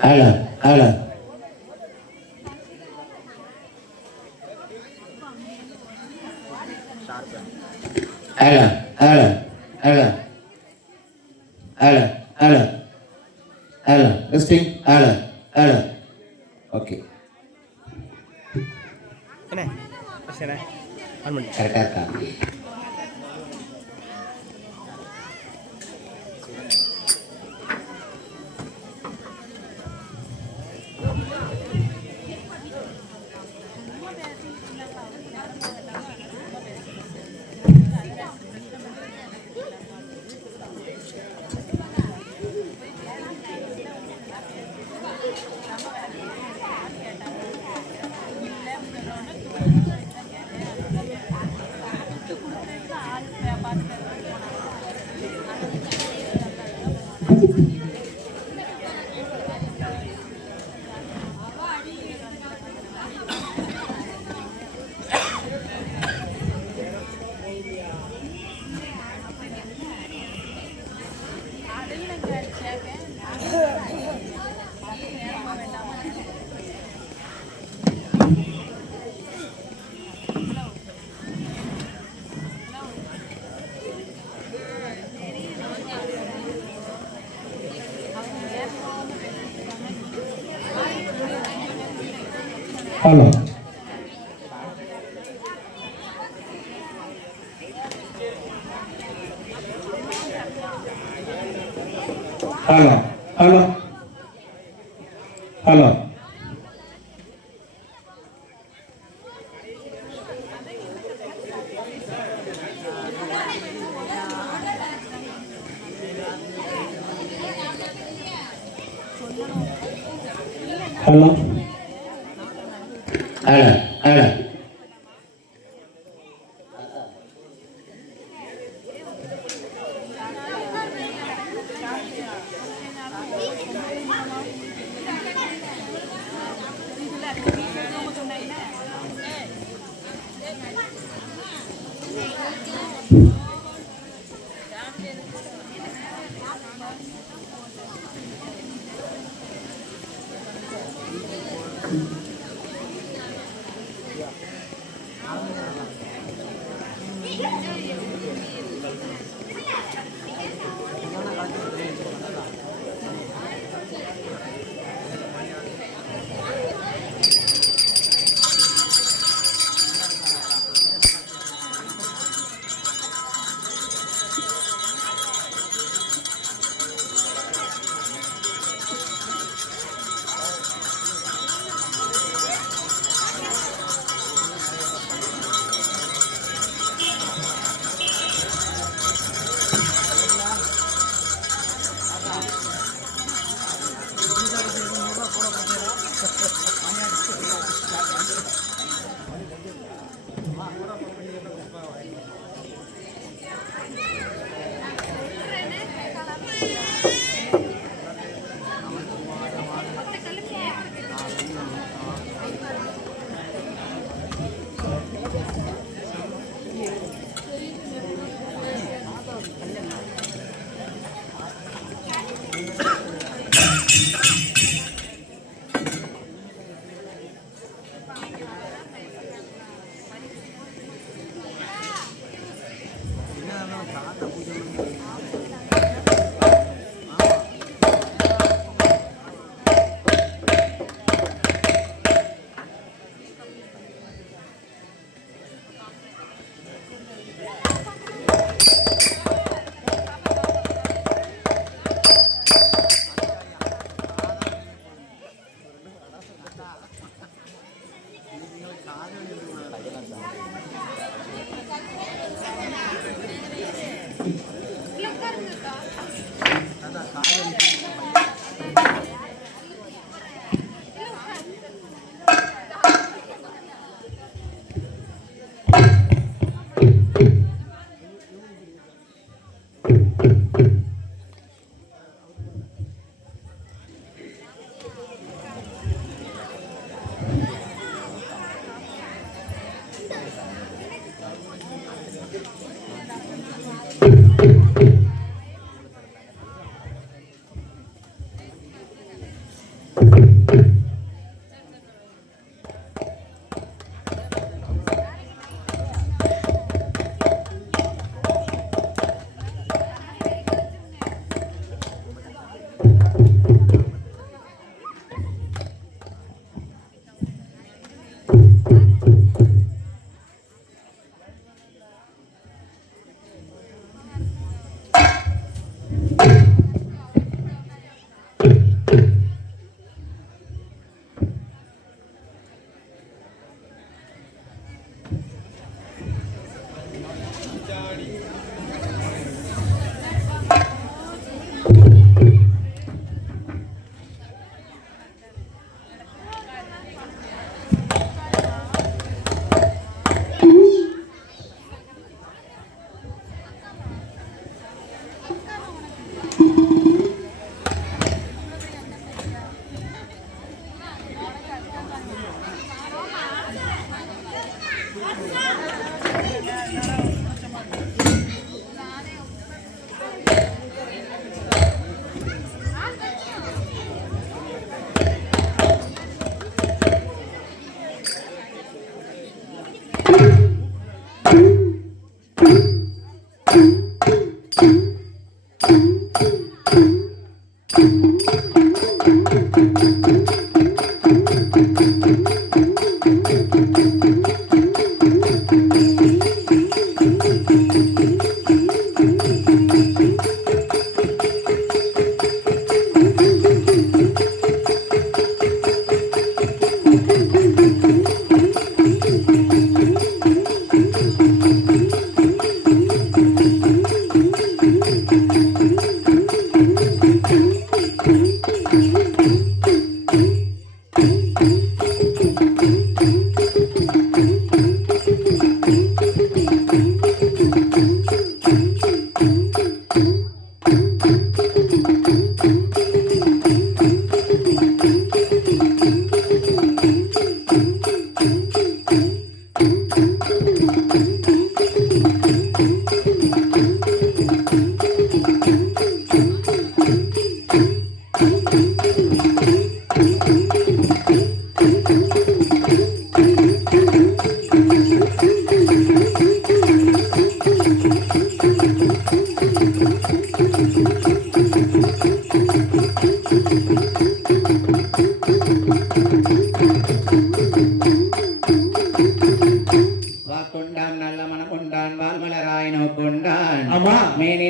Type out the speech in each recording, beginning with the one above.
Alan, Alan, Alan, Alan, Alan, Alan, Alan, Alan, listening, Alan, Alan. Okay. என்ன சரி on பண்ணி கரெக்டாக இருக்கா? Hello. Hello. Hello. Hello. Hello. Alan, Alan.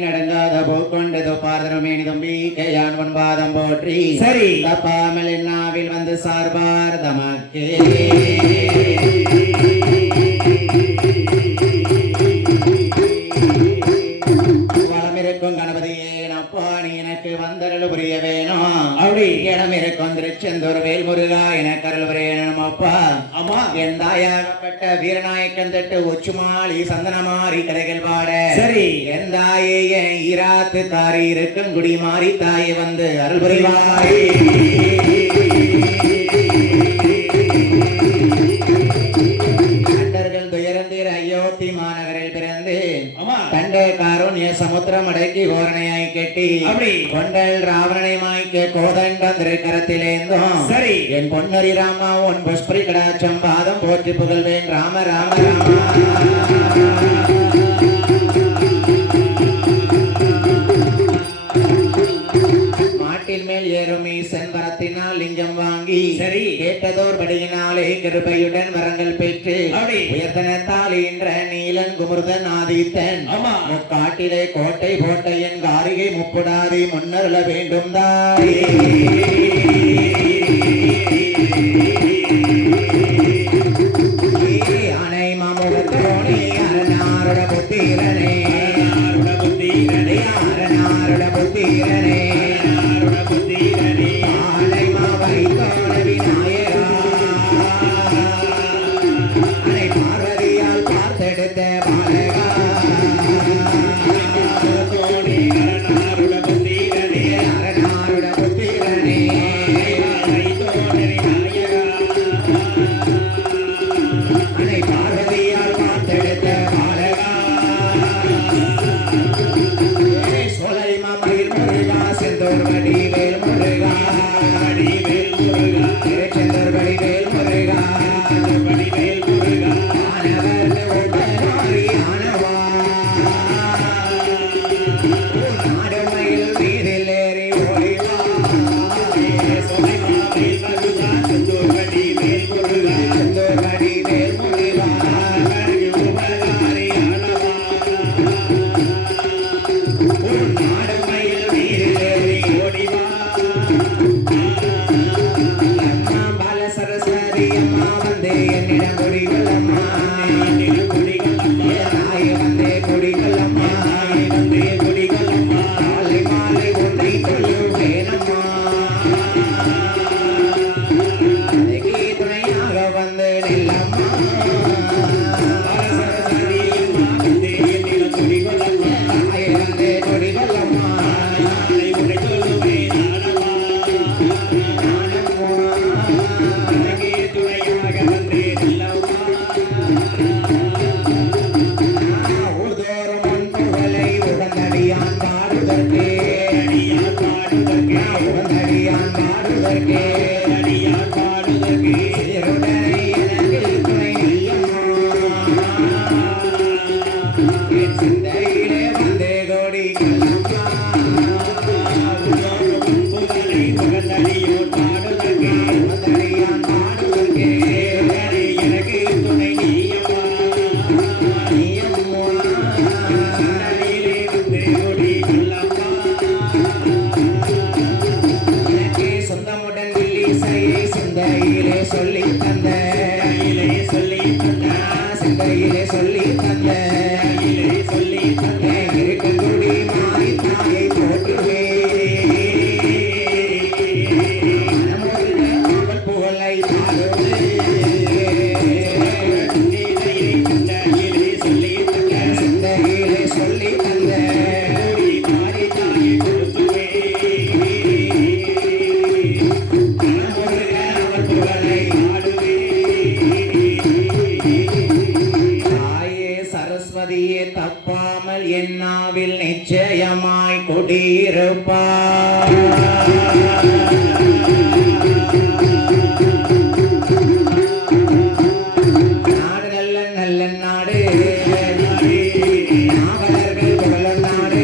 நடங்காத போக்கொண்டது பார்த்தனமேனி தம்பி கையான் பொன்பாதம் போற்றி சரி தப்பாமல் என்னாவில் வந்து சார்பார் தமக்கே வளமிருக்கும் கணபதியே அப்பா நீ எனக்கு வந்தருள் புரிய வேணும் அப்படி இடம் இருக்கும் திருச்செந்தூர் வேல்முருகா எனக்கு அருள் புரியணும் அப்பா ஆமா என் தாயாகப்பட்ட வீரநாயக்கன் தட்டு ஒச்சுமாளி சந்தனமாரி கதைகள் பாட சரி என் தாயே என் ஈராத்து தாரி இருக்கும் குடி மாறி தாயை வந்து அருள் புரிவாய் கண்டர்கள் துயரந்தீர் அயோத்தி மாநகரில் பிறந்து கண்ட காருண்ய சமுத்திரம் அடக்கி ஓரணையாய் கெட்டி அப்படி கொண்டல் ராவணனை மாய்க்க கோதண்டம் திருக்கரத்திலேந்தும் சரி என் பொன்னரி ராமா உன் புஷ்பரி கடாச்சம் பாதம் போற்றி புகழ்வேன் ராம ராம ராம மேல் ஏறுமி செம்பரத்தினால் லிங்கம் வாங்கி சரி கேட்டதோர் படியினாலே கிருபையுடன் வரங்கள் பெற்று உயர்த்தனத்தால் இன்ற நீலன் குமுர்தன் ஆதித்தன் முக்காட்டிலே கோட்டை போட்ட என் காரிகை முப்புடாதி முன்னருள வேண்டும் தாயே அனை மாமுகத்தோனே அரணாருட புத்திரனே அரணாருட புத்திரனே நிச்சயமாய் குடியிருப்பார். நாடு நல்ல நல்ல நாடு, நாவலர்கள் புகழும் நாடு,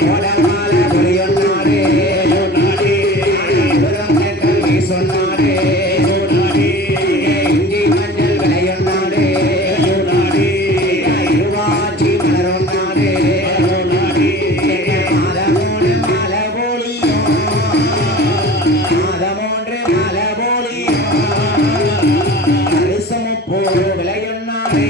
கோடமால புலியும் நாடு, புறங்கள் வீசும் நாடு, இஞ்சி மஞ்சள் விளையும் நாடு, இருவாச்சி மலரும் நாடு. மாதமோடு மலபோலியோ மாதமோன்று மலபோலியோ அரிசமுப்போ விளையுன்னாரே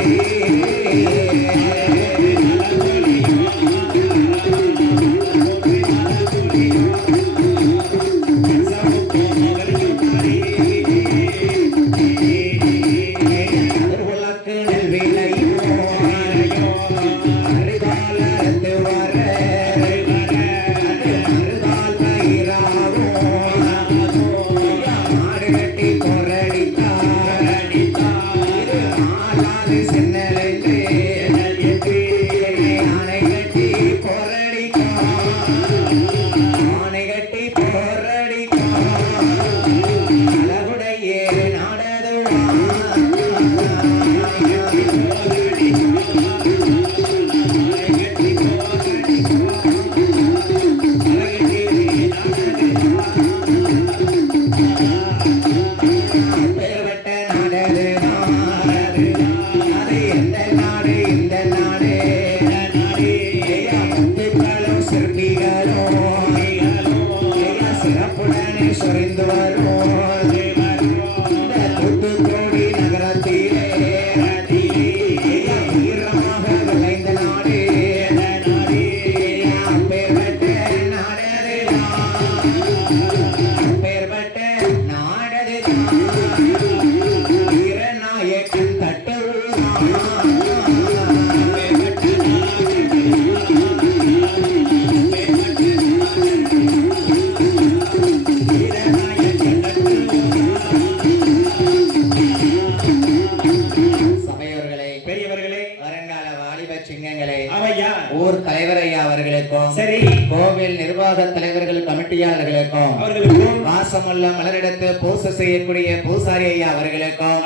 ஊர் தலைவர் ஐயா அவர்களுக்கும் சரி கோவில் நிர்வாக தலைவர்கள் கமிட்டியாளர்களுக்கும் அவர்களுக்கும் வாசமுள்ள மலரிடத்து பூசை செய்யக்கூடிய பூசாரி ஐயா அவர்களுக்கும்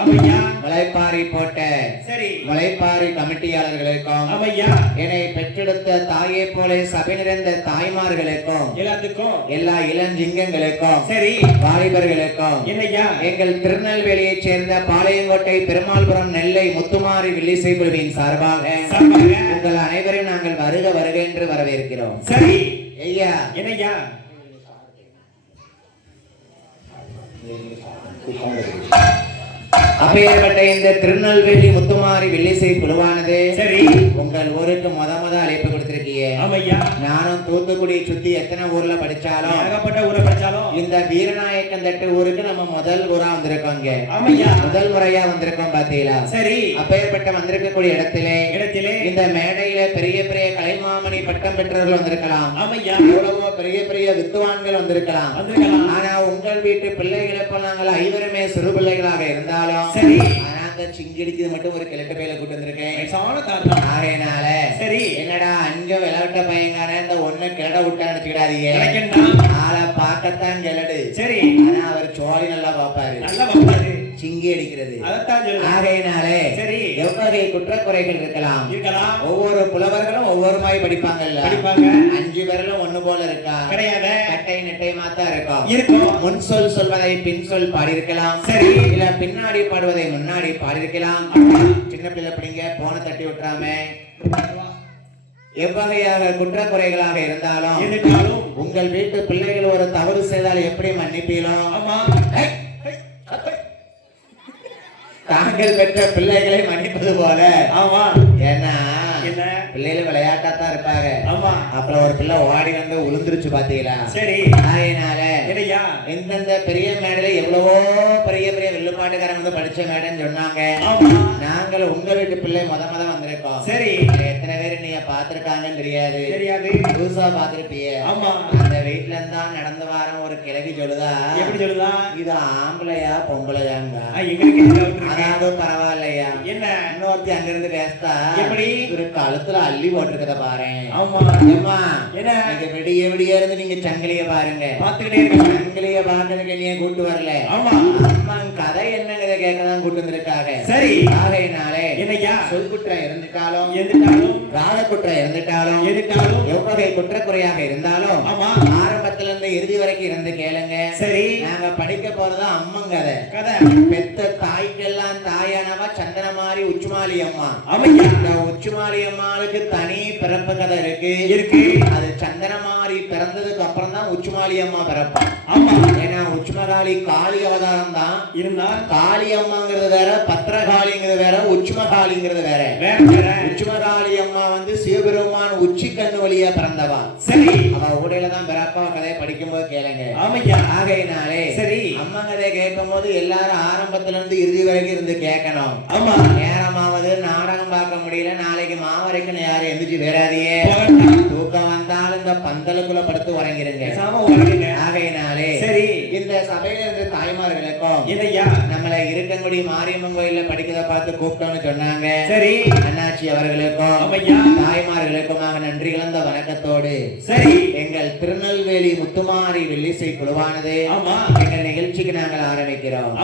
மலைப்பாரி போட்ட சரி மலைப்பாரி கமிட்டியாளர்களுக்கும் என்னை பெற்றெடுத்த தாயை போல சபை நிறைந்த தாய்மார்களுக்கும் எல்லாத்துக்கும் எல்லா இளஞ்சிங்கங்களுக்கும் சரி வாலிபர்களுக்கும் எங்கள் திருநெல்வேலியைச் சேர்ந்த பாளையங்கோட்டை பெருமாள்புரம் நெல்லை முத்துமாரி வில்லிசை குழுவின் சார்பாக உங்கள் அனைவரையும் நாங்கள் வருக வருக என்று வரவேற்கிறோம். சரி ஐயா என்னையா அப்பேற்பட்ட இந்த திருநெல்வேலி முத்துமாரி வில்லிசை குழுவானது சரி உங்கள் ஊருக்கு முத அழைப்பு கொடுத்திருக்கீங்க. ஆமையா நானும் தூத்துக்குடி சுத்தி எத்தனை ஊர்ல படிச்சாலும் ஏகப்பட்ட ஊர்ல படிச்சாலும் இந்த வீரநாயக்கன் தட்டு ஊருக்கு நம்ம முதல் ஊரா வந்திருக்கோங்க. ஆமையா முதல் முறையா வந்திருக்கோம் பாத்தீங்களா. சரி அப்பேற்பட்ட வந்திருக்கக்கூடிய இடத்திலே இந்த மேடையில பெரிய பெரிய கலைமாமணி பட்டம் பெற்றவர்கள் வந்திருக்கலாம். ஆமையா எவ்வளவோ பெரிய பெரிய வித்துவான்கள் வந்திருக்கலாம். ஆனா உங்கள் வீட்டு பிள்ளைகளை போல நாங்கள் ஐவருமே சிறு பிள்ளைகளாக இருந்தாலும் சரி நாங்க சிங்கிடிக்கு மட்டும் ஒரு கிழக்கு பையில கூட்டு வந்திருக்கேன். ஆகையினால சரி என்னடா அங்க விளையாட்ட பையங்கான இந்த ஒண்ணு கிளட விட்டா நினைச்சுக்கிடாதீங்க. ஆளை பார்க்கத்தான் கிளடு சரி ஆனா அவர் சோழி நல்லா பாப்பாரு நல்லா பாப்பாரு சிங்கி அடிக்கிறது. ஆகையினாலே சரி எவ்வகை குற்றக்குறைகள் இருக்கலாம் ஒவ்வொரு புலவர்களும் ஒவ்வொரு மாதிரி படிப்பாங்கல்ல 5 பேரும் ஒண்ணு போல இருக்கா கிடையாது. கட்டை நெட்டை மாத்தா இருக்கும். முன் சொல் சொல்வதை பின் சொல் பாடி இருக்கலாம் சரி இல்ல பின்னாடி பாடுவதை முன்னாடி பாடி இருக்கலாம். சின்ன பிள்ளை பிடிங்க போன தட்டி விட்டுறாம எவ்வகையாக குற்றக்குறைகளாக இருந்தாலும் உங்கள் வீட்டு பிள்ளைகள் ஒரு தவறு செய்தால் எப்படி மன்னிப்பீங்களோ தாங்கள் பெற்ற பிள்ளைகளை மன்னிப்பது போல. ஆமா ஏன்னா பிள்ளைகள் விளையாட்டாத்தான் இருப்பாங்க. ஆமா அப்புறம் ஒரு பிள்ளை ஓடி வந்து உளுந்துருச்சு பாத்தீங்களா. சரி அதனால எந்தெந்த பெரிய மேடையில எவ்வளவோ பெரிய பெரிய வில்லுப்பாட்டுக்காரங்க வந்து படிச்ச மேடைன்னு சொன்னாங்க. நாங்கள் உங்க வீட்டு பிள்ளை முத வந்திருக்கோம். சரி எத்தனை பேர் நீங்க பாத்துருக்காங்கன்னு தெரியாது புதுசா பாத்திருப்பீங்க. ஆமா அந்த வீட்டுல இருந்தா நடந்து வாரம் ஒரு கிழவி சொல்லுதா எப்படி சொல்லுதா இது ஆம்பளையா பொம்பளையாங்க அதாவது பரவாயில்லையா என்ன இன்னொருத்தி அங்க இருந்து பேசா எப்படி ஒரு கழுத்துல அள்ளி போட்டிருக்கத பாரு. ஆமா என்ன விடிய விடிய இருந்து நீங்க சங்கிலிய பாருங்க பாத்துக்கிட்டே இருக்க சங்கிலிய பாக்குறதுக்கு நீங்க கூட்டு வரல. ஆமா அம்மா கதை என்னங்கிறத கேட்கதான் கூட்டு வந்திருக்காங்க. சரி ஆகையினாலே என்னையா சொல் குற்றம் இருந்துட்டாலும் ராக குற்றம் இருந்துட்டாலும் எவ்வகை குற்றக்குறையாக இருந்தாலும் ஆமா ஆரம்பத்துல இருந்து இறுதி வரைக்கும் இருந்து கேளுங்க. சரி. நாங்க படிக்க போறது அம்மங்கதை கதை. பெத்த தாய்க்கெல்லாம் தாயானவா சந்தனமாரி உச்சுமாலி அம்மா. ஆமையா. இந்த உச்சுமாலி அம்மாளுக்கு தனி பிறப்பு கதை இருக்கு. அது சந்தனமாரி பிறந்ததுக்கு அப்புறம் தான் உச்சுமாலி அம்மா பிறப்பா. ஆமா. ஏன்னா உச்சுமகாளி காளி அவதாரம் தான் இருந்தா காளி அம்மாங்கிறது வேற, பத்திரகாளிங்கிறது வேற, உச்சுமகாளிங்கிறது வேற. உச்சுமகாளி அம்மா வந்து சிவபெருமான் உச்சி கண்ணு வழியா பிறந்தவா. சரி. அவ ஊடையில தான் பிறப்பா. கதையை படிக்கும் போது கேளுங்க. ஆமையா. ஆகையினாலே சரி அம்மா கதையை கேட்கும் போது எல்லாரும் ஆரம்பத்துல இருந்து இறுதி வரைக்கும் இருந்து கேட்கணும். ஆமா. நேரமாவது நாடகம் பார்க்க முடியல, நாளைக்கு மாவரைக்கும் யாரும் எந்திரிச்சு வேறாதியே. தூக்கம் வந்தாலும் இந்த பந்தலுக்குள்ள படுத்து உறங்கிருங்க. ஆகையினாலே சரி இந்த சபையில இருந்து தாய்மார்களுக்கும் இல்லையா நம்மள இருக்கங்குடி மாரியம்மன் கோயில்ல படிக்கிறத பார்த்து கூப்பிட்டோம்னு சொன்னாங்க. சரி அண்ணாச்சி அவர்களுக்கும் தாய்மார்களுக்கும் நாங்க நன்றி கலந்த வணக்கத்தோடு சரி எங்கள் திருநெல்வேலி முத்துமாரி வெள்ளிசை குழுவானது எங்கள் நிகழ்ச்சிக்கு நாங்கள் ஆரம்பிக்கிறோம்.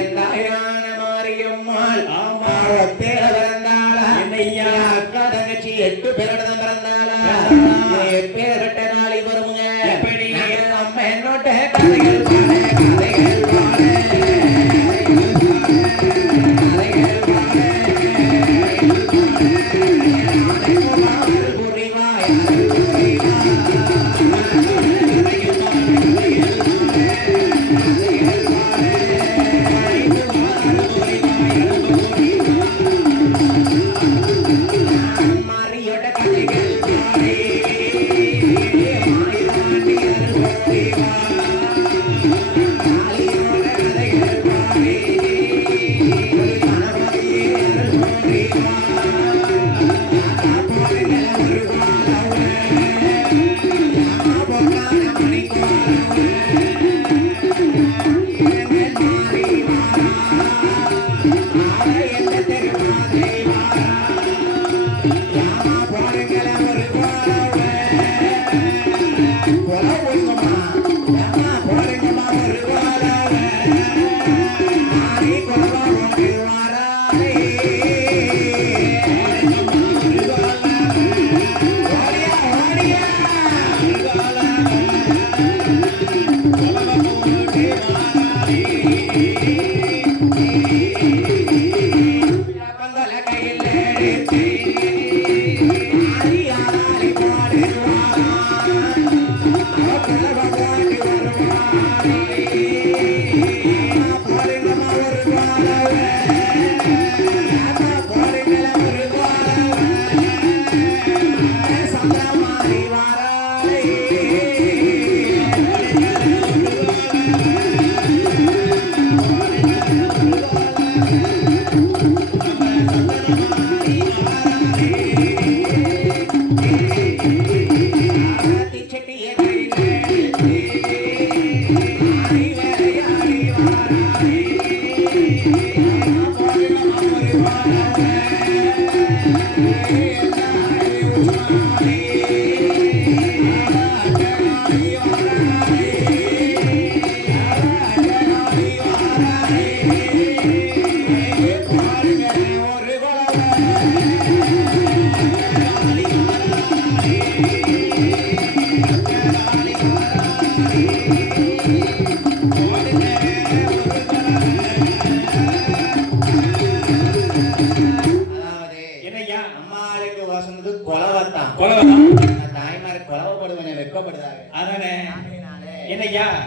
என் தாயான மாரியம்மாள் பிறந்தாளா என்னையா அக்கா தங்கச்சி 8 பேரோட தான் பிறந்தாளா. பேரட்ட நாளை வருங்க. எப்படி அம்மா என்னோட கதைகள்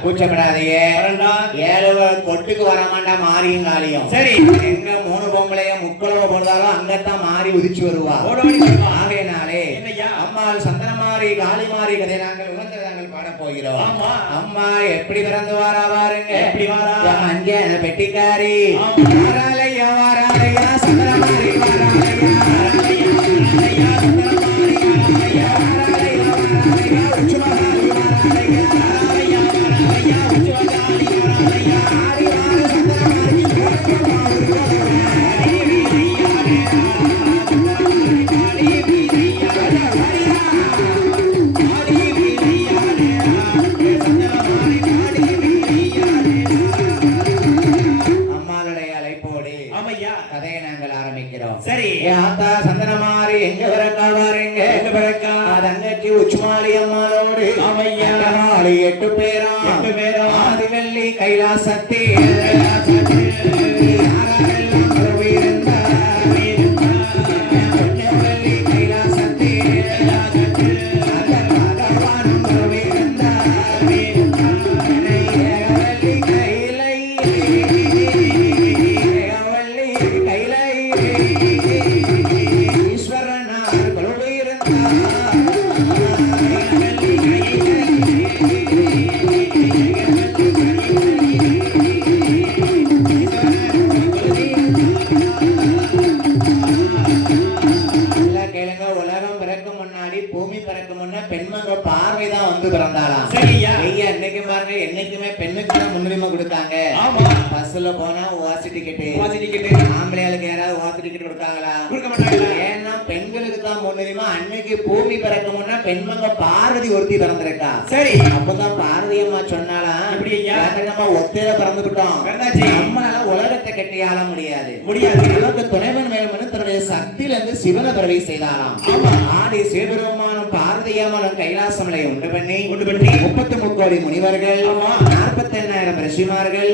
கூச்சப்படாதையே. 7 கொட்டுக்கு வரமாண்டா மாரியும் காளியும். சரி எங்க 3 பொம்பளைய முக்களவ போடுறாலும் அங்கத்தான் மாறி உதிச்சு வருவா. ஆகையினாலே அம்மாள் சந்தனமாரி காளி மாறி கதை நாங்கள் உணர்ந்து நாங்கள் பாட போகிறோம். அம்மா எப்படி பிறந்து வாரா பாருங்க. எப்படி வாரா அங்க பெட்டிக்காரி வாராலையா வாராலையா சந்தனமாரி வாராலையா வாராலையா சந்தனமாரி வாராலையா வாராலையா வாராலையா உச்சுமகாளி வாராலையா வாராலையா வாராலையா உச்சுமகாளி வாராலையா ஆரி வார சந்தனமாரி அம்மாளுடைய அழைப்போடு கதையை நாங்கள் ஆரம்பிக்கிறோம். சரி ஆத்தா தங்கச்சி உச்சுமாலி அம்மாளோடு ஆமையா. நாளை 8 பேரா 8 பேரா. ஆதிவெள்ளி கைலாசத்தே யாரெல்லாம் உறவிருந்தார் வெள்ளி கைலாசத்தே அந்த பகவானும் உறவிருந்தார் ஏகவல்லி கைலை ஏகவல்லி கைலை ஈஸ்வரனார் உறவிருந்தார் நல்லா கேளுங்க. உலகம் பிறக்கும் முன்னாடி பூமி பிறக்கும் முன்ன பெண்மங்க பார்வைதான் வந்து பிறந்தாலாம். சரியா. ஐயா இன்னைக்கு பாருங்க, என்னைக்குமே பெண்ணுக்கு தான் முன்னுரிமை கொடுத்தாங்க. ஆமா. பஸ்ல போனா வாசி டிக்கெட், ஆம்பளையாளுக்கு யாராவது வாசி டிக்கெட் கொடுத்தாங்களா? கொடுக்க மாட்டாங்களா? ஏன்னா பெண்களுக்கு தான் முன்னுரிமை. அன்னைக்கு பூமி பிறக்கும் முன்ன பெண்மங்க பார்வதி ஒருத்தி பிறந்திருக்கா. சரி. அப்பதான் பார்வதி அம்மா சொன்னாலாம், எப்படி ஐயா? நம்ம ஒத்தையில பிறந்துட்டோம், பிறந்தாச்சு. நம்மளால உலகத்தை கட்டி ஆள முடியாது. முடியாது. நமக்கு துணைவன் வேணும்னு தன்னுடைய சக்தியில இருந்து சிவனை பிறவி செய்தாராம். ஆடி சிவபெருமானும் பார்வதியம்மனும் கைலாசமலை உண்டு பண்ணி 33 கோடி முனிவர்கள், 48,000 ரிஷிமார்கள்,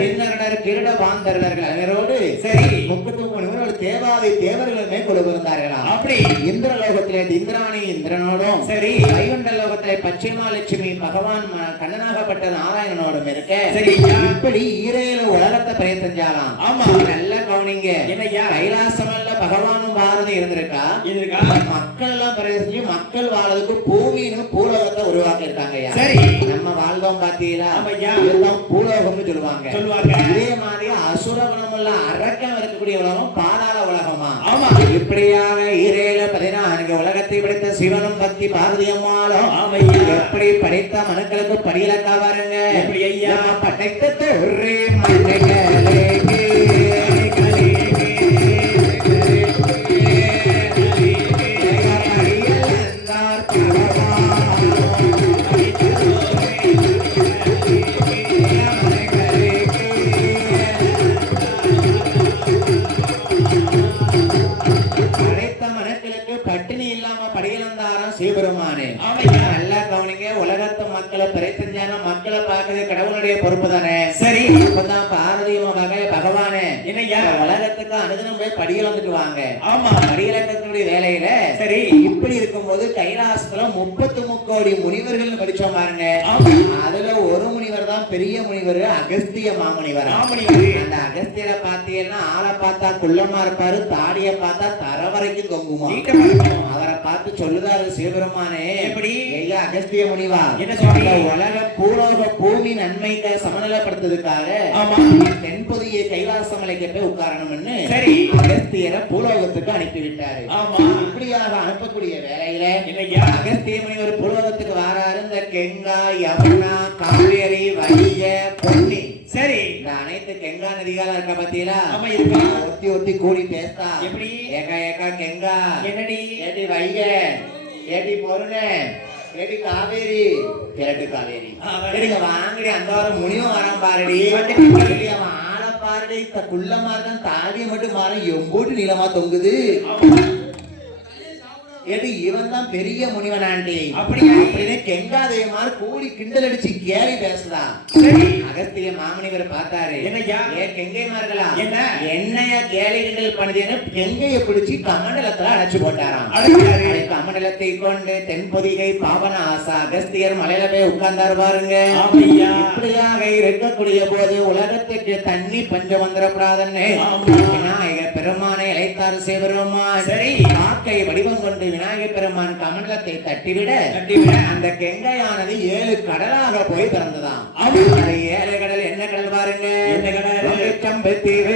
பின்னர்கள், கிரீட பாந்தர்கள் அவரோடு சரி 33 முனிவர்கள் தேவாதி தேவர்களுமே கொடுத்திருந்தார்களாம். அப்படி இந்திரலோகத்திலே இந்திராணி இந்திரனோடும் சரி வைகுண்ட லோகத்திலே பச்சைமாலட்சுமி பகவான் கண்ணனாகப்பட்ட நாராயணனோடும் இருக்க சரி இப்படி ஈரேழு உலகத்தை பிரயத்தஞ்சாலாம். ஆமா. நல்ல கவனிங்க. என்னையா கைலாசமல்ல பகவானும் பாரதி இருந்திருக்கா. மக்கள் எல்லாம் பிரயத்தஞ்சு மக்கள் வாழ்றதுக்கு பூமின்னு பூலோகத்தை உருவாக்கி இருக்காங்க. சரி நம்ம வாழ்ந்தோம் பாத்தீங்களா, இதுதான் பூலோகம்னு சொல்லுவாங்க. இதே மாதிரி அசுர குணமுள்ள அரக்கம் இருக்கக்கூடிய உலகம் பாதாள உலகமா. ஆமா. இப்படியாக ஈரேழு 14 உலகத்தை படைத்த சிவனும் பக்தி பார்வதி அம்மாளும் எப்படி படைத்த மனுக்களுக்கு படியிலக்கா பாருங்க. எப்படி ஐயா படைத்த ஒரே மனிதர்களே பட்டினி இல்லாம படியிலந்தாரம் சிவபெருமானே. நல்லா கவனிங்க. உலகத்து மக்களை பிரயத்தஞ்சான மக்களை பார்க்கறது கடவுளுடைய பொறுப்பு தானே. சரி அப்பதான் பார்வதியமாக பகவானே என்னையா உலகத்துக்கு அனுதினம் போய் படியில் வந்துட்டு வாங்க. ஆமா. படியிலக்கத்தினுடைய வேலையில சரி இப்படி இருக்கும்போது கைலாசத்துல 33 கோடி முனிவர்கள் படிச்சோம் பாருங்க. அதுல ஒரு முனிவர் தான் பெரிய முனிவர், அகஸ்திய மாமுனிவர். அந்த அகஸ்தியரை பார்த்தீங்கன்னா ஆளை பார்த்தா குள்ளமா இருப்பாரு, தாடிய பார்த்தா தர வரைக்கும் தொங்குமா. அவரை பார்த்து சொல்லுதாரு சிவபெருமானே, எப்படி ஐயா அகஸ்திய முனிவா என்ன சொல்ற, உலக பூலோக பூமி நன்மைக்கு சமநிலைப்படுத்துறதுக்காக தென்பொதிய கைலாசமலைக்கு போய் உட்காரணும்னு சரி அகஸ்தியரை பூலோகத்துக்கு அனுப்பிவிட்டாரு. ஆமா. இப்படியாக அனுப்பக்கூடிய வேலையில இல்லையா அகஸ்திய முனிவர் பூலோகத்துக்கு வராரு. இந்த கெங்கா, யமுனா, காவேரி, வைகை, பொன்னி சரி இந்த அனைத்து கெங்கா நதிகளா இருக்க பாத்தீங்களா. ஆமா இருக்கா. ஒத்தி ஒத்தி கூடி பேசா. எப்படி ஏகா ஏகா கெங்கா என்னடி, ஏடி வைகை, ஏடி பொருணே, ஏடி காவேரி, கேட்டு காவேரி எடுங்க வாங்கடி. அந்த வாரம் முனியும் வரான் பாருடி. அவன் ஆளை பாருடி, குள்ளமா இருக்கான், தாடியை மட்டும் மாற எம்போட்டு நீளமா தொங்குது. எது இவன் தான் பெரிய முனிவனாண்டி. அப்படியே கெங்காதேவி மாதிரி கூடி கிண்டல் அடிச்சு கேலி பேசுதா. அகஸ்திய மாமுனிவர் பார்த்தாரு. என்னையா கெங்கைமார்களா என்னையா கேலி கிண்டல் பண்ணுதுன்னு கெங்கையை பிடிச்சி கமண்டலத்துல அடைச்சு போட்டாராம். கமண்டலத்தை கொண்டு தென்பொதிகை பாவன ஆசா அகஸ்தியர் மலையில போய் உட்கார்ந்தாரு பாருங்க. இப்படியாக இருக்கக்கூடிய போது உலகத்துக்கு தண்ணி பஞ்சம் வந்துடக்கூடாதுன்னு விநாயகர் பெருமானை அழைத்தார் சிவபெருமான். சரி காக்கை வடிவம் கொண்டு விநாயகர் பெருமான் கமண்டலத்தை தட்டிவிட அந்த கெங்கையானது 7 கடலாக போய் பிறந்ததாம். அது 7 கடல் என்ன கடல் பாருங்க. என்ன கடல்? செம்பத்தீவு,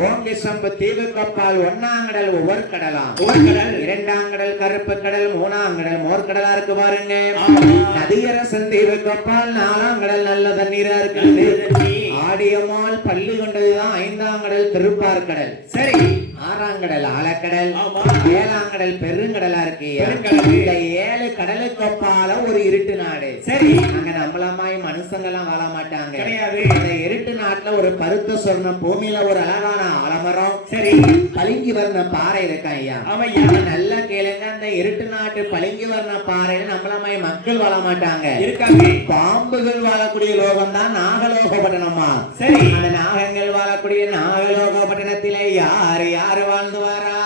ஓங்கி சம்பு தீவு கப்பால் ஒன்னாங்கடல் ஒவ்வொரு கடலாம் இரண்டாங்கடல் கருப்பு கடல் மூணாங்கடல் மோர்கடலா இருக்கு பாருங்க நதியரசன் தீவு கப்பால் நாலாங்கடல் நல்ல தண்ணீரா இருக்குது ஆடியம்மாள் பள்ளி கொண்டதுதான் ஐந்தாங்கடல் திருப்பார்கடல் சரி ஆறாங்கடல் ஆழக்கடல் ஏழாங்கடல் பெருங்கடலா இருக்கு இந்த 7 கடலுக்கு அப்பால ஒரு இருட்டு நாடு சரி அங்க நம்மளமாய் மனுஷங்க எல்லாம் வாழ மாட்டாங்க கிடையாது இந்த இருட்டு நாட்டுல ஒரு பருத்த சொர்ணம் பூமியில ஒரு அழகான ஆலமரம் சரி பளிங்கு வர்ண பாறை இருக்கா ஐயா ஐயா நல்லா கேளுங்க அந்த இருட்டு நாட்டு பளிங்கு வர்ண பாறையில நம்மளமாய் மக்கள் வாழ மாட்டாங்க இருக்காங்க பாம்புகள் வாழக்கூடிய லோகம் தான் நாகலோகப்பட்டினமா சரி அந்த நாகங்கள் வாழக்கூடிய நாகலோகப்பட்டினத்திலே யாரு யாரு வாழ்ந்து வரா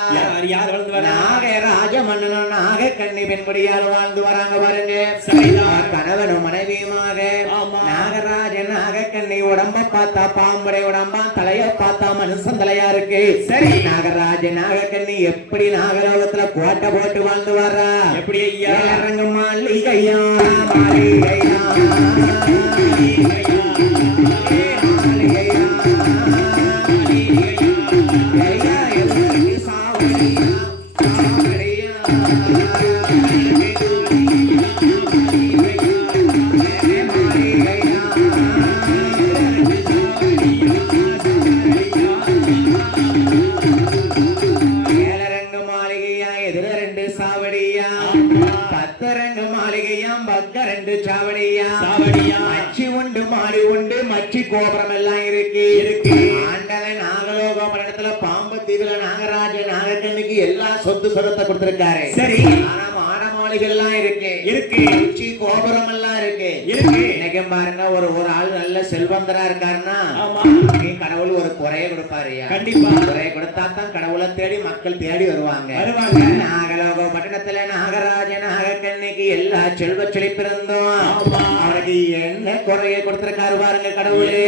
யார் வாழ்ந்து வரா நாகராஜ மன்னனும் நாக கண்ணி பெண்படியால் வாழ்ந்து வராங்க பாருங்க கணவனும் மனைவியுமாக நாகராஜ நாக கண்ணி உடம்ப பார்த்தா பாம்புடைய உடம்பா தலைய பார்த்தா மனுஷன் தலையா இருக்கு சரி நாகராஜ நாக கண்ணி எப்படி நாகலோகத்துல கோட்டை போட்டு வாழ்ந்து வர்றா எப்படி ஐயா இறங்க மாளிகையா மாளிகையா கோபுரம் எல்லாம் இருக்கு ஆண்டவன் நாகலோகபுரத்துல பாம்பு தீவுல நாகராஜ நாகக்கண்ணுக்கு எல்லா சொத்து சொத்தை கொடுத்திருக்காரு சரி ஆனா மாடமாளிகள் எல்லாம் இருக்கு உச்சி கோபுரம் எல்லாம் இருக்கு இன்னைக்கு பாருங்க ஒரு ஆள் நல்ல செல்வந்தரா இருக்காருன்னா கடவுள் ஒரு குறைய கொடுப்பாரு கண்டிப்பா குறைய கொடுத்தா தான் கடவுளை தேடி மக்கள் தேடி வருவாங்க நாகலோக பட்டணத்துல நாகராஜ நாகக்கண்ணுக்கு எல்லா செல்வ செழிப்பிருந்தோம் அவருக்கு என்ன குறைய கொடுத்திருக்காரு பாருங்க கடவுளே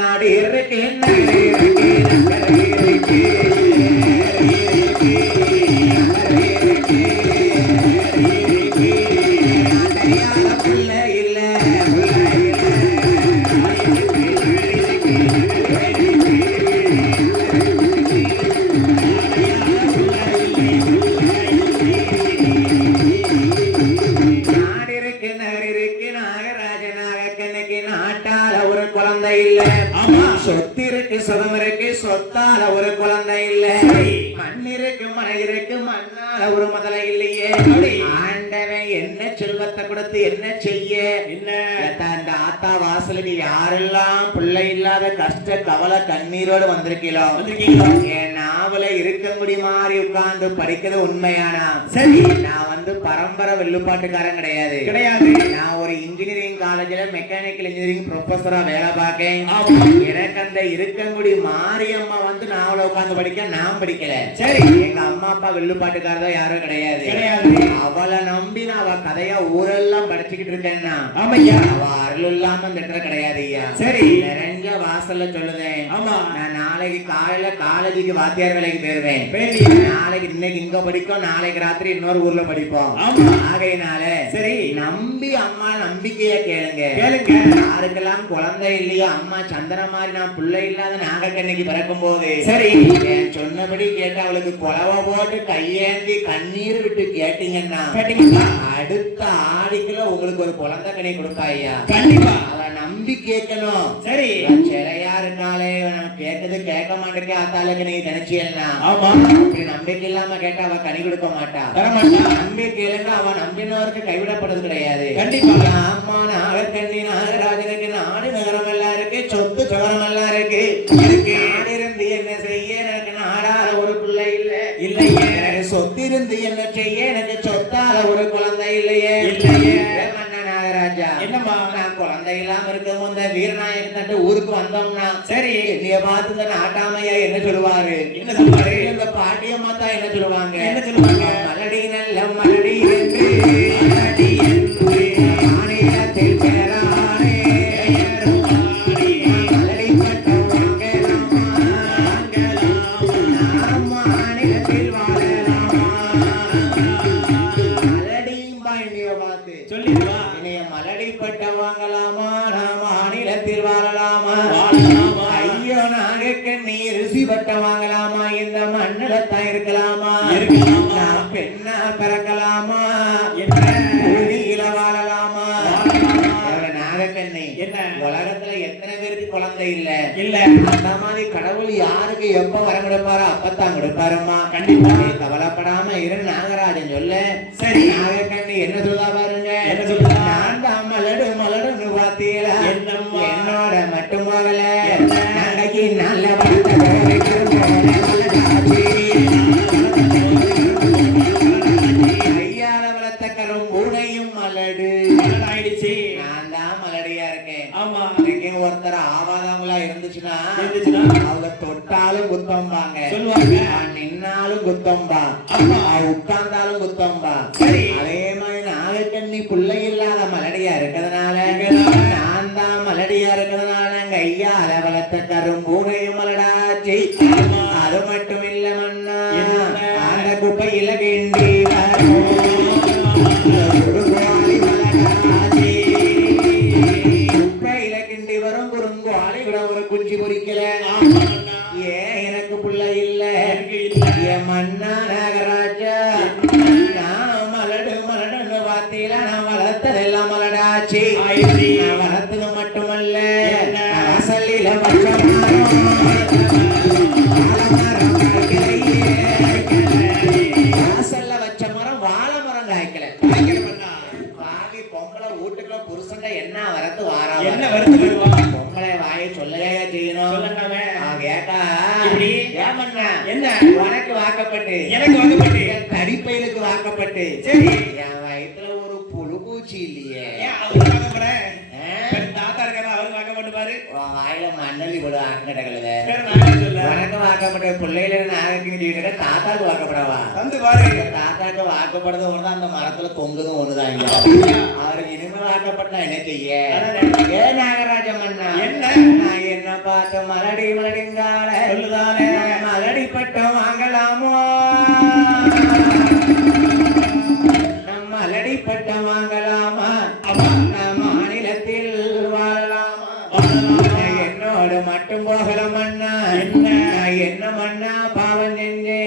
நாடு இருக்கு சொத்திருக்கு சுகம் இருக்கு சொத்தால ஒரு குழந்தை இல்ல மண்ணிருக்கு மனை இருக்கு மண்ணால ஒரு முதலை இல்லையே ஆண்டவன் என்ன செல்வத்தை கொடுத்து என்ன செய்ய என்ன அந்த ஆத்தா வாசலுக்கு யாரெல்லாம் பிள்ளை இல்லாத கஷ்ட கவலை கண்ணீரோடு வந்திருக்கீங்களோ என் நாவல இருக்க முடியுமாறி உட்கார்ந்து படிக்கிறது உண்மையானா சரி நான் பரம்பரை வெள்ளுப்பாட்டுக்காரன் கிடையாது நான் ஒரு இன்ஜினியரிங் காலேஜ்ல மெக்கானிக்கல் இன்ஜினியரிங் ப்ரொஃபஸரா வேலை பார்க்கேன் எனக்கு அந்த இருக்கங்குடி மாரியம்மா நாவல உட்கார்ந்து படிக்க நான் படிக்கல சரி எங்க அம்மா அப்பா வெள்ளுப்பாட்டுக்காரதா யாரும் கிடையாது அவளை நம்பி நான் அவ கதையா ஊரெல்லாம் படிச்சுக்கிட்டு இருக்கேன்னா ஆமையா அவ அருள் இல்லாம இந்த கிடையாது ஐயா சரி நிறைஞ்ச வாசல்ல சொல்லுதேன் ஆமா நான் நாளைக்கு காலையில காலேஜுக்கு வாத்தியார் வேலைக்கு போயிருவேன் நாளைக்கு இன்னைக்கு இங்க படிக்கும் நாளைக்கு ராத்திரி இன்னொரு ஊர்ல படிப்போம் ஆகையினால சரி நம்பி அம்மா நம்பிக்கைய கேளுங்க யாருக்கெல்லாம் குழந்தை இல்லையோ அம்மா சந்திர மாதிரி நான் பிள்ளை இல்லாத நாகக்கண்ணைக்கு பிறக்கும் போது சரி சொன்னபடி கேட்டு அவளுக்கு குலவை போட்டு கையேந்தி கண்ணீர் விட்டு கேட்டீங்கன்னா அடுத்த ஆடிக்குள்ள உங்களுக்கு ஒரு குழந்தை கனி கொடுப்பா ஐயா கண்டிப்பா அவ நம்பி கேட்கணும் சரி சிலையா இருந்தாலே கேட்கறது கேட்க மாட்டேங்க ஆத்தாளுக்கு நீ நினைச்சியல்னா ஆமா அப்படி நம்பிக்கை இல்லாம கேட்டா அவ கனி கொடுக்க மாட்டா நம்பிக்கையில அவன் நம்பினவருக்கு கைவிடப்படுறது கிடையாது கண்டிப்பா அம்மா நாகக்கண்ணி நாகராஜனுக்கு நாடு நகரம் எல்லாம் இருக்கு சொத்து சுகரம் எல்லாம் இருக்கு இருந்து என்ன செய்ய எனக்கு நாடால ஒரு பிள்ளை இல்லையே சொத்து இருந்து என்ன செய்ய எனக்கு சொத்தால ஒரு குழந்தை இல்லையே நாகராஜா என்னமா நான் குழந்தை இல்லாம இருக்கும் போது வீரநாயகன் தட்டு ஊருக்கு வந்தோம்னா சரி என்னைய பார்த்து இந்த நாட்டாமையா என்ன சொல்லுவாரு இந்த பாட்டியம்மா தான் என்ன சொல்லுவாங்க மலடி நல்ல மலடி என்று மாநிலத்தில் பேரானே வாழலாமா ஐயோ நாகக்கண்ணி ருசி பட்ட வாங்கலாமா இந்த மண்ணில தான் இருக்கலாமா நான் பெண்ணா பிறக்கலாமா பூமியில வாழலாமா நாகக்கண்ணி உலகத்துல எத்தனை பேருக்கு குழந்தை இல்ல அந்த மாதிரி கடவுள் யாருக்கு எப்ப வரம் கொடுப்பாரோ அப்பத்தான் கொடுப்பாருமா கண்டிப்பா கவலைப்படாம இரு நாகராஜன் சொல்ல சரி நாகக்கண்ணி என்ன சொல்ல பாருங்க என்ன சொல்ல நான் தான் மலடு மலடுன்னு பாத்தீங்களா என்னோட மட்டும் போகல நாளைக்கு நல்ல ஐயால வளர்த்த கரும் பூனையும் மலடு ஆயிடுச்சு நான் தான் மலடியா இருக்கேன் ஆமா ஒருத்தர் ஆவாதவங்களா இருந்துச்சுன்னா அவங்க தொட்டாலும் குத்தம்பாங்க சொல்லுவாங்க நின்னாலும் குத்தம்பா உட்கார்ந்தாலும் குத்தம்பா அதே மாதிரி நாகக்கண்ணி பிள்ளை இல்லாத மலடியா இருக்கிறதுனால நான் தான் மலடியா இருக்கிறதுனால எங்க ஐயால வளர்த்த கரும்பூனையும் மலடாச்சு அது மட்டும் இல்ல மன்னா அந்த குப்பையில கிண்டி குஞ்சு பொறிக்கல ஏன் எனக்கு பிள்ளை இல்ல என் மன்னா நாகராஜா நான் மலடு மலடுன்னு பார்த்தீங்களா நான் வளர்த்ததெல்லாம் மலடாச்சு நான் வளர்த்தது மட்டுமல்ல அசல்லில வாசல்ல வச்ச மரம் வாழை மரம் காய்க்கல பாவி பொம்பளை வீட்டுக்குள்ள புருஷன் என்ன வரத்து வாரா என்ன வரத்து பொம்பளை வாயை சொல்லலையா செய்யணும் கேட்டா என்ன உனக்கு வாக்கப்பட்டு எனக்கு வாக்கப்பட்டு தடிப்பையிலுக்கு வாக்கப்பட்டு சரி என் வயிற்றுல ஒரு புழு பூச்சி இல்லையே தாத்தா இருக்காரு அவருக்கு வாக்கப்பட்டு பாரு வாயில மண்ணல்லி கூட ஆக்கிடக்கல உனக்கு வாக்கப்பட்ட பிள்ளையில நாளைக்கு தாத்தாக்கு வாக்கப்படவா வந்து பாரு தாத்தாக்கு வாக்கப்படுறது ஒண்ணுதான் அந்த மரத்துல தொங்குதும் ஒண்ணுதான் அவருக்கு இனிமே வாக்கப்பட்டா என்ன செய்ய ஏ நாகராஜ மன்னா என்ன நான் என்ன பார்த்த மலடி மலடிங்கால சொல்லுதானே மலடி பட்டம் வாங்கலாமோ மலடி பட்டம் வாங்கலாமா மாநிலத்தில் வாழலாமா என்னோட மட்டும் போகல மன்னா என்ன மன்னா பாவம் செஞ்சே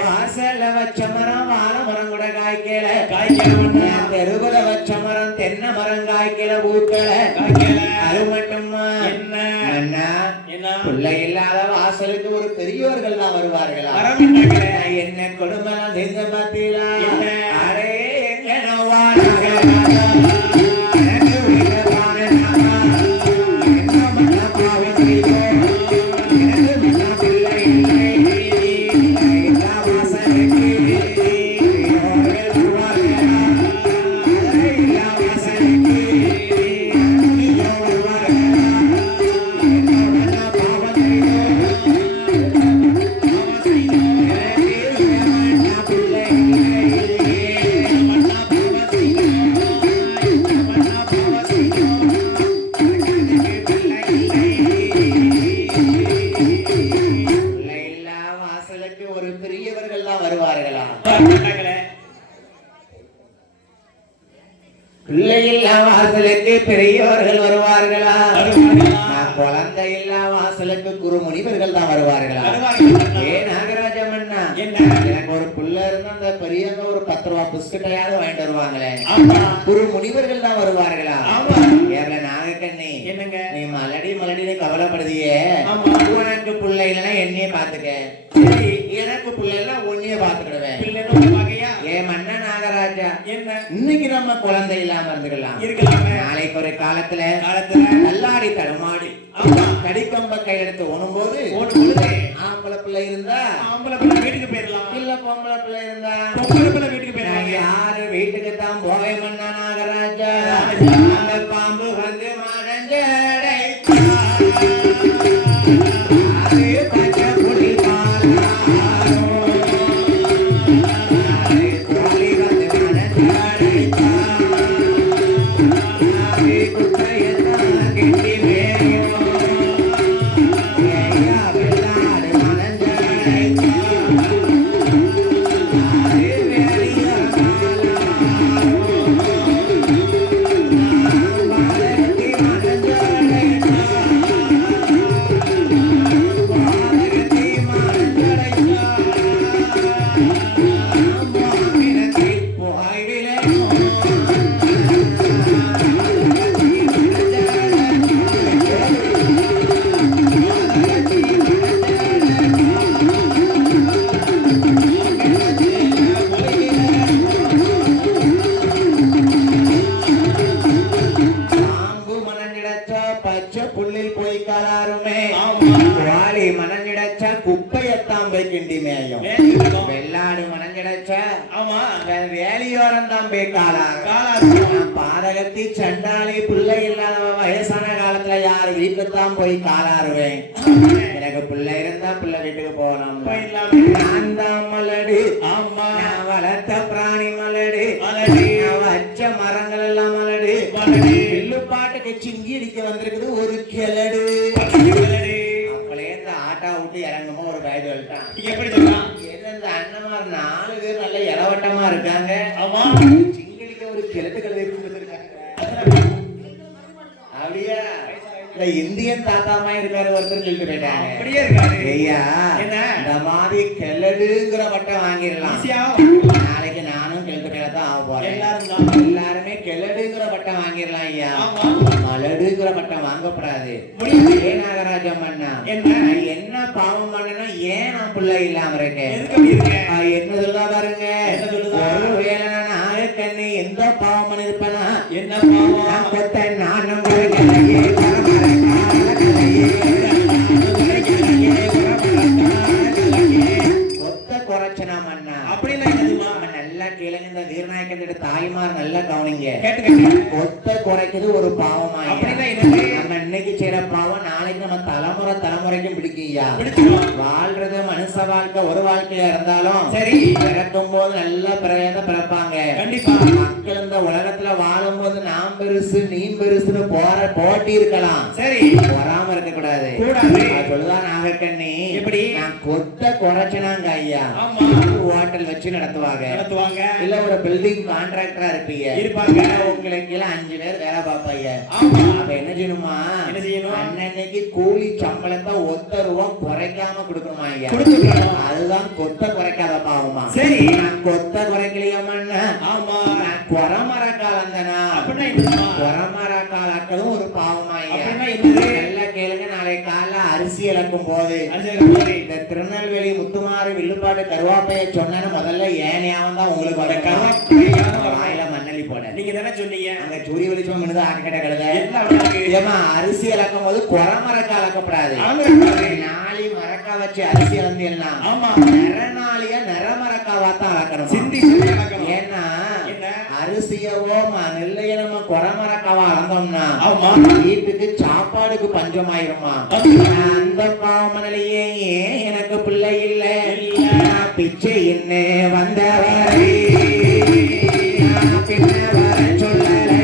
வாசல்ல வச்ச மரம் வாழை மரம் கூட காய்க்கல தெருவுல வச்ச மரம் தென்னை மரம் காய்க்கல பூக்கல அது மட்டுமா என்ன பிள்ளை இல்லாத வாசலுக்கு ஒரு பெரியவர்கள் தான் வருவார்களா என்ன கொடுமை செஞ்ச பார்த்தீங்களா அரே வாசலுக்கு பெரியவர்கள் வருவார்களா குழந்தை இல்லா வாசலுக்கு குரு முனிவர்கள் தான் வருவார்களா ஏ நாகராஜ மன்னா எனக்கு ஒரு புள்ள இருந்தா அந்த பெரியவங்க ஒரு 10 ரூபாய் பிஸ்கட்டையாவது வாங்கிட்டு வருவாங்களே குரு முனிவர்கள் தான் வருவார்களா ஏப்ல நாகக்கண்ணி என்னங்க நீ மலடி மலடினு கவலைப்படுதியே உனக்கு புள்ள இல்லைன்னா என்னையே பாத்துக்க எனக்கு புள்ள இல்லைன்னா உன்னையே பாத்துக்கிடுவேன் ஏ மன்னா நாகராஜா என்ன இன்னைக்கு நம்ம குழந்தை இல்லாம இருந்துக்கலாம் நாளைக்கு ஒரு காலத்துல நல்லாடி தடுமாடி கடிக்கம்ப கையெடுத்து ஓடும்போது ஆம்பளை பிள்ளை இருந்தா ஆம்பளை பிள்ளை வீட்டுக்கு போயிடலாம் இல்ல பொம்பளை பிள்ளை இருந்தா பொம்பளை பிள்ளை வீட்டுக்கு போயிடலாம் யாரு வீட்டுக்கு தான் போக மன்னா நாகராஜா அந்த பாம்பு வந்து மடஞ்சடை Yeah. புள்ளில் போய் காலாருமே வாளி மனங்கிடச்சா குப்பையத்தான் போய் கிண்டி மேயும் வெள்ளாடு மனங்கிடச்சா ஆமா வேலியோரம் தான் போய் காலாறு பாதகத்தி சண்டாளி பிள்ளை இல்லாத வயசான காலத்துல யாரு வீட்டுக்குத்தான் போய் காலாருவேன் எனக்கு பிள்ளை இருந்தா பிள்ளை வீட்டுக்கு போகலாம் நான் தான் மலடு ஆமா நான் வளர்த்த பிராணி மலடு மலடு நான் வச்ச மரங்கள் எல்லாம் மலடு வில்லு பாட்டுக்கு சிங்கி அடிக்க வந்திருக்குது ஒரு கிளடு அப்பளே இந்த ஆட்டா விட்டு இறங்குமோ ஒரு பயது வந்துட்டான் எப்படி சொல்றான் இந்த அண்ணன்மார் 4 பேர் நல்ல இளவட்டமா இருக்காங்க ஆமா சிங்கடிக்க ஒரு கிழட்டு கழுதை கொடுத்துருக்காங்க அப்படியா இல்ல இந்தியன் தாத்தாமா இருக்காரு ஒருத்தர் சொல்லிட்டு போயிட்டாங்க அப்படியே இருக்காரு ஐயா என்ன இந்த மாதிரி கிளடுங்கிற பட்டம் வாங்கிடலாம் ஈஸியா நாளைக்கு நானும் கிழட்டு பேர தான் ஆக போறேன் எல்லாரும் எல்லாருமே கிளடுங்கிற பட்டம் வாங்கிடலாம் ஐயா ஆமா மலடுங்கிற பட்டம் வாங்கப்படாது ஏன் நாகராஜம் பண்ணா என்ன பாவம் பண்ணனா ஏன் நான் பிள்ளை இல்லாம இருக்கேன் என்ன சொல்லுதா பாருங்க ஒருவேளை நான் நாகக்கண்ணி எந்த பாவம் பண்ணிருப்பேனா என்ன பாவம் கொத்த நானும் கொத்த குறைச்சனா மண்ணா அப்படின்னா என்னதுமா நல்லா கேளுங்க இந்த வீரநாயக்கத்தோட தாய்மார் நல்லா கவனிங்க கேட்டுக்கங்க கொத்த குறைக்கிறது ஒரு பாவமா அப்படின்னா என்னது நம்ம இன்னைக்கு செய்யற பாவம் நாளைக்கு நம்ம தலைமுறைக்கும் பிடிக்கும்யா வாழ்றது மனுஷ வாழ்க்கை ஒரு வாழ்க்கையா இருந்தாலும் சரி பிறக்கும் போது நல்ல பிறகு பிறப்பாங்க கண்டிப்பா மக்கள் இந்த உலகத்துல வாழும் போது நாம் பெருசு நீ பெருசுன்னு போட்டி இருக்கலாம் சரி வராம இருக்க கூடாது கூடாது சொல்லுதான் நாகக்கண்ணி எப்படி நான் கொத்த குறைச்சனாங்க ஐயா ஆமா ஹோட்டல் வச்சு நடத்துவாங்க இல்ல ஒரு பில்டிங் கான்ட்ராக்டரா இருப்பீங்க இருப்பாங்க உங்களுக்கு எல்லாம் 5 பேர் வேலை பார்ப்பாங்க ஆமா அப்ப என்ன செய்யணுமா என்ன செய்யணும் அன்னைக்கு கூலி சம்பளத்தை ₹1 குறைக்காம கொடுக்கணுமா ஐயா அதுதான் கொத்த குறைக்காத பாவமா சரி நான் கொத்த குறைக்கலையாமன்னா ஆமா நான் குறமரக்கால் அந்தனா அப்படின்னா குறமரக்காலாக்களும் ஒரு பாவமா ஐயா அப்படின்னா என்னது எல்லாம் கேளுங்க நாளை காலைல அரிசி இழக்கும் போது இந்த திருநெல்வேலி முத்துமாறு வில்லுப்பாட்டு கருவாப்பைய சொன்னேன்னு முதல்ல ஏனையாவும் தான் உங்களுக்கு வர வாயில மண்ணலி போட நீங்க தானே சொன்னீங்க அங்க சூரிய வெளிச்சம் பண்ணுது ஆக்கிட்ட கழுத ஏமா அரிசி இழக்கும் போது குறமரக்கா இழக்கப்படாது நாளை மரக்கா வச்சு அரிசி இழந்தீங்கன்னா ஆமா நிறநாளிய நிறமரக்காவா தான் இழக்கணும் சிந்தி ஏன்னா அரிசியவோ நெல்லைய நம்ம குறமரக்காவா இழந்தோம்னா ஆமா வீட்டுக்கு சாப்பாடுக்கு பஞ்சமாயிருமா அந்த பாவமனிலேயே ஏன் எனக்கு பிள்ளை இல்ல பிச்சை என்ன வந்தவரை பின்ன வர சொல்லலை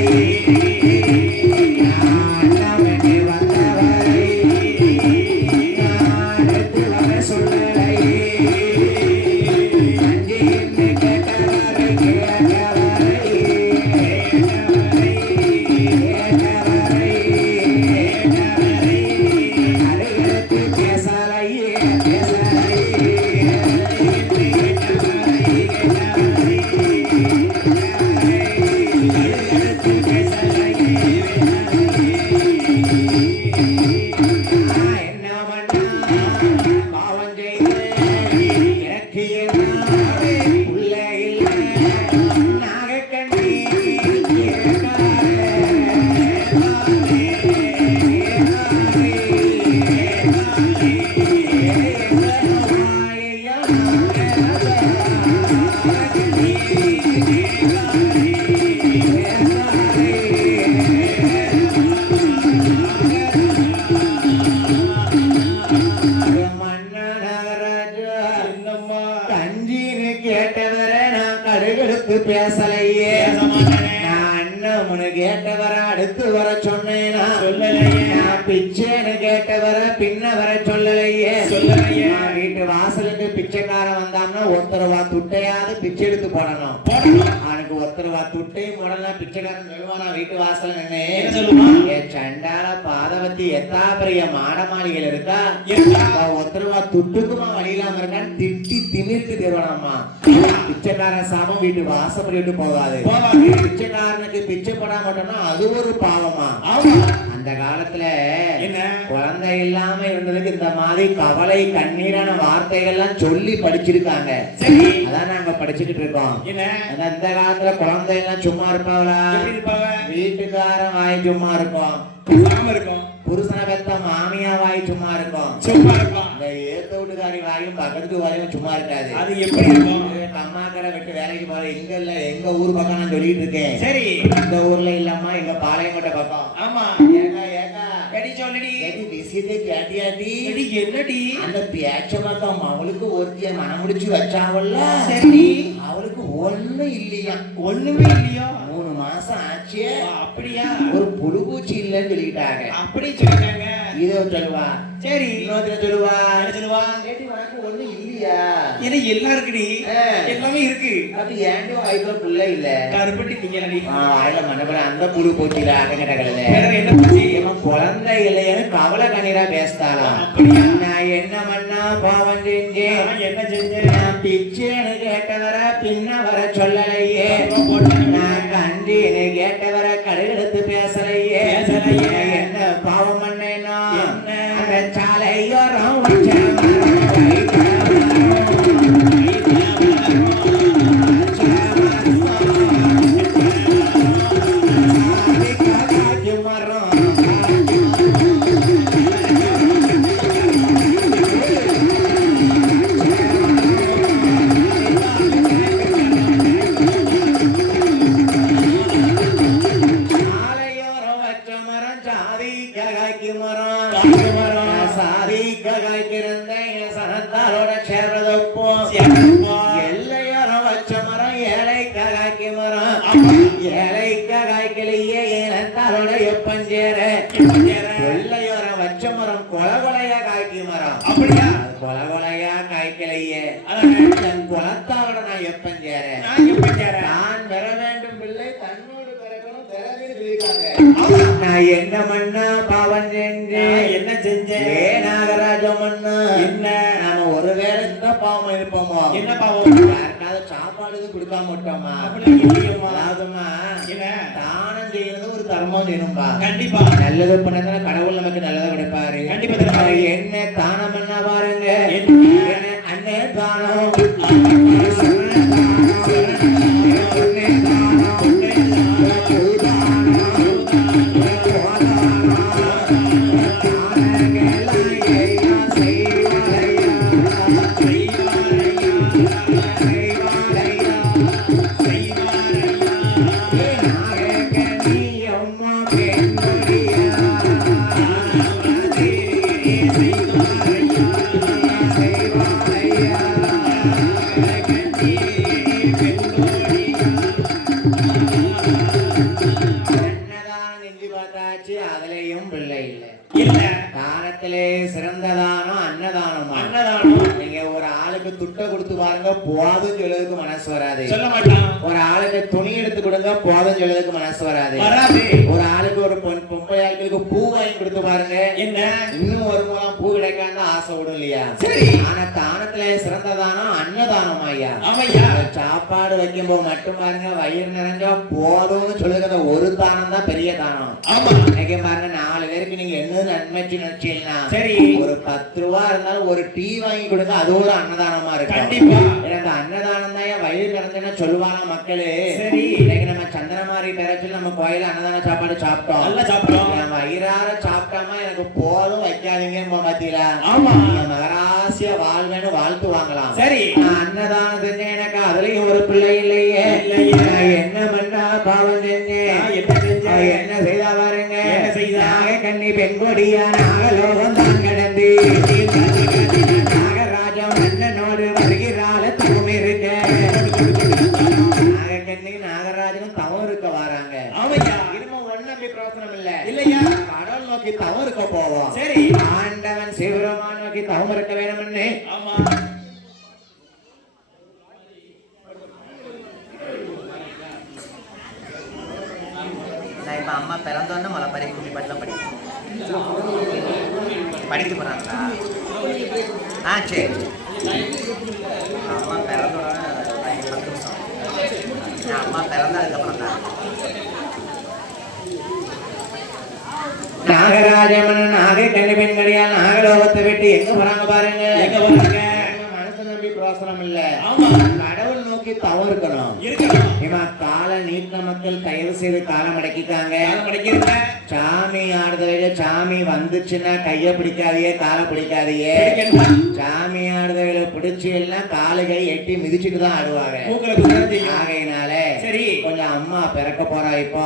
வந்தவரை வர சொல்லலை பேசலையே அண்ணன் கேட்டவர அடுத்து வர சொன்னேனா சொல்லலையே பிச்சைன்னு கேட்டவர பின்ன வர சொல்லலையே சொல்லலையே வீட்டு வாசலுக்கு பிச்சைக்காரன் வந்தான்னா ₹1 துட்டையாவது பிச்சை எடுத்து போடணும் அவனுக்கு ₹1 துட்டையும் போடலாம் பிச்சைக்காரன் சொல்லுவானா வீட்டு வாசல் நின்று சொல்லுவான் என் சண்டால பாதவத்தி எத்தா பெரிய மாட மாளிகையில் இருக்கா ₹1 துட்டுக்குமா வழியிலாம இருக்கான்னு திட்டி திமிர்த்து தருவானம்மா பிச்சைக்காரன் சாபம் வீட்டு வாசப்படி விட்டு போகாது பிச்சைக்காரனுக்கு பிச்சை போடாம அது ஒரு பாவமா அந்த காலத்துல என்ன குழந்தை இல்லாம இருந்ததுக்கு இந்த மாதிரி கவலை கண்ணீரான வார்த்தைகள்லாம் சொல்லி படிச்சிருக்காங்க. சரி அதான் நாங்க படிச்சுக்கிட்டு இருக்கோம். என்ன அந்த காலத்துல குழந்தை எல்லாம் சும்மா இருப்பாங்களா? எப்படி இருப்பாவ? வீட்டுக்காரன் வாய் சும்மா இருக்கும், பேசாம இருக்கும். புருஷனை பெத்த மாமியா வாய் சும்மா இருக்கும், சும்மா இருக்கும். இந்த ஏத்த வீட்டுக்காரி வாயும் பக்கத்து வாயும் சும்மா இருக்காது. அது எப்படி இருக்கும்? அம்மாக்கரை விட்டு வேலைக்கு போற இங்க இல்ல, எங்க ஊர் பக்கம் நான் சொல்லிட்டு இருக்கேன். சரி இந்த ஊர்ல இல்லாம எங்க பாளையங்கோட்டை பக்கம். ஆமா ஏக்கா ஏக்கா கடி சொல்லடி. ஏடி விஷயத்தை கேட்டியாடி? எடி என்னடி? அந்த பேச்ச பக்கம் அவளுக்கு ஒருத்திய மனம் முடிச்சு வச்சாவல்ல, சரி அவளுக்கு ஒண்ணும் இல்லையா? ஒண்ணுமே இல்லையா? 3 மாசம் ஆச்சு, அப்படியா? ஒரு புழுபூச்சி இல்லைன்னு சொல்லிக்கிட்டாங்க. அப்படி சொல்லிட்டாங்க. இதோ சொல்லுவா. சரி இன்னொருத்தர சொல்லுவா. என்ன சொல்லுவா? ஏடி உனக்கு ஒண்ணும் இல்லையா? ஏன்னா எல்லாம் இருக்குடி, எல்லாமே இருக்கு. அது ஏன்டி வயிற்றுல புள்ள இல்ல? கருப்பட்டி திங்கலடி. வாயில மண்டபல அந்த புழு போச்சுல அகங்கடகல. வேற என்ன பூச்சி? குழந்தை இல்லைன்னு கவலை கண்ணீரா பேசிட்டாளாம். நான் என்ன பண்ணா பாவம் செஞ்சேன்? என்ன செஞ்சேன்? நான் பிச்சைன்னு கேட்டவர பின்ன வர சொல்லலையே, நான் கண்டின்னு கேட்டவர கடுகெடுத்து பேசலையே, என்ன பாவம் பண்ணேனா? அந்த சாலையோரம் வச்ச நான் என்ன மண்ணா பாவம் செஞ்சேன்? என்ன செஞ்சேன்? நாகராஜம் மண்ணா என்ன? நாம ஒருவேளை இந்த பாவம் இருப்போமோ? என்ன பாவம்? யாருக்காவது சாப்பாடு கொடுக்காம விட்டோமா? அதாவதுமா தானம் செய்யறது ஒரு தர்மம் செய்யணும்பா. கண்டிப்பா நல்லது பண்ணதுல கடவுள் நமக்கு நல்லதை கிடைப்பாரு. கண்டிப்பா என்ன தானம் பண்ண பாருங்க. அண்ணே தானம் போதும் சொல்றதுக்கு மனசு வராது. சொல்ல மாட்டான். ஒரு ஆளுக்கு துணி எடுத்து கொடுங்க போதும் சொல்றதுக்கு மனசு வராது. ஒரு ஆளுக்கு ஒரு பொம்பளையாளுக்கு பூ வாங்கி கொடுத்து பாருங்க, என்ன இன்னும் ஒரு மூலம் பூ கிடைக்காம ஆசை விடும் இல்லையா? சரி. ஆனா தானத்துல சிறந்த தானம் அன்னதானம் ஐயா. ஆமையா. சாப்பாடு வைக்கும் போது மட்டும் பாருங்க வயிறு நிறைஞ்சா போதும்னு சொல்லுறது ஒரு தானம் தான் பெரிய தானம். ஆமா. இன்னைக்கு பாருங்க 4 பேருக்கு நீங்க என்ன நன்மைச்சு நினைச்சீங்கன்னா சரி ஒரு 10 ரூபா இருந்தாலும் ஒரு டீ வாங்கி கொடுங்க, அது ஒரு அன்னதானமா இருக்கு. கண்டிப்பா. அந்த அன்னதானம் தான் வயிறு நிறைஞ்சுன்னா சொல்லுவாங்க மக்களே. சரி இன்னைக்கு நம்ம சந்தனமாரி பெறச்சு நம்ம கோயில அன்னதான சாப்பாடு சாப்பிட்டோம், நல்லா சாப்பிட்டோம். வயிறார சாப்பிட்டாம எனக்கு போதும் வைக்காதீங்க பாத்தீங்களா? ஆமா. மகராசிய வாழ்வேன்னு வாழ்த்து வாங்கலாம். சரி அன்னதானம் செஞ்ச எனக்கு அதுலயும் ஒரு பிள்ளை இல்லையே, என்ன பண்ணா பாவம் செஞ்சேன்? என்ன செய்தா பாருங்க. நாக கண்ணி பெண்கொடியா நாகலோகம் தான் கடந்து நாகராஜம் அண்ணனோடு வருகிறாள தவம் இருக்க. நாகக்கண்ணி நாகராஜனும் தவம் இருக்க வராங்க. இன்னும் ஒண்ணு பிரயோசனம் இல்ல இல்லையா? கடவுள் நோக்கி தவம் இருக்க போவோம். சரி ஆண்டவன் சிவபெருமான் நோக்கி தவம் இருக்க வேணும்னு. ஆமா. இப்ப அம்மா பிறந்தோன்னு மலை பறி கும்மி பாட்டுலாம் படிக்க போறாங்களா? சரி அம்மா பிறந்தோட 10 நிமிஷம். அம்மா பிறந்ததுக்கப்புறம் தான் நாகராஜமன் நாகை கண்ணி பெண்கடியால் நாகலோகத்தை விட்டு எங்க போறாங்க பாருங்க. எங்க போறாங்க? மனசு நம்பி பிரோசனம் இல்ல. ஆமா. கடவுள் நோக்கி தவம் இருக்கணும். கால நீட்ட மக்கள் தயவு செய்து காலம் அடக்கிட்டாங்க. சாமி ஆடுறத சாமி வந்துச்சுன்னா கைய பிடிக்காதே காலை பிடிக்காதே. சாமி ஆடுறத பிடிச்சு எல்லாம் காலுகை எட்டி மிதிச்சுட்டு தான் ஆடுவாங்க. ஆகையினால சரி கொஞ்சம் அம்மா பிறக்க போறா. இப்போ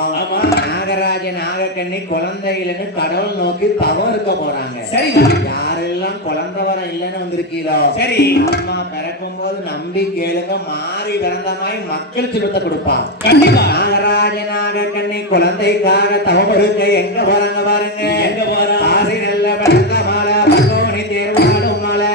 நாகராஜ நாகக்கண்ணி குழந்தைகள்னு கடவுள் நோக்கி தவம் இருக்க போறாங்க. சரி யாரெல்லாம் குழந்தை வரம் இல்லைன்னு வந்திருக்கீங்களோ சரி அம்மா பிறக்கும் போது நம்பி கேளுங்க. மாறி பிறந்தமாய் மக்கள் சின்னத்தை கொடுப்பா. கண்டிப்பா நாகராஜ நாகக்கண்ணி குழந்தைக்காக தவம் இருக்க எங்க போறாங்க பாருங்க. எங்க போறா? ஆசி நல்ல பிறந்த மாலை பகோனி தேர்வாடும் மலை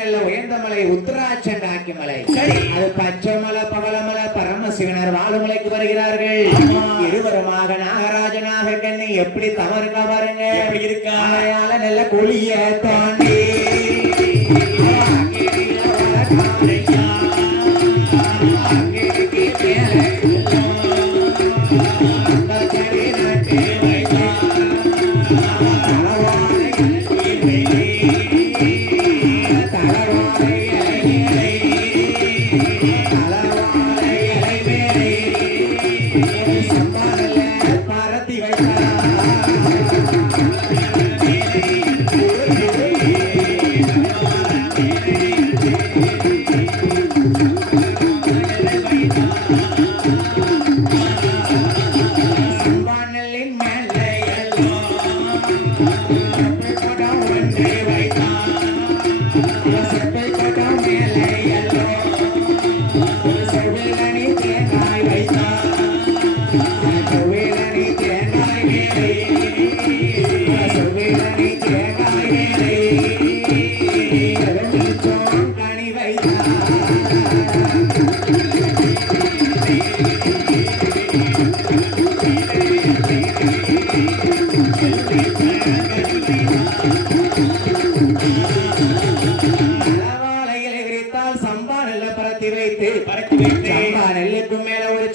நல்ல உயர்ந்த மலை உத்திராட்சம் காய்க்கும் மலை பச்சை மலை கவல மலை கவல மலை பரம சிவனார் வாழுமலைக்கு வருகிறார்கள். இருவருமாக நாகராஜ நாகக்கண்ணி எப்படி தவறுக்கா பாருங்க. எப்படி இருக்கா? நல்ல கொளிய தாண்டி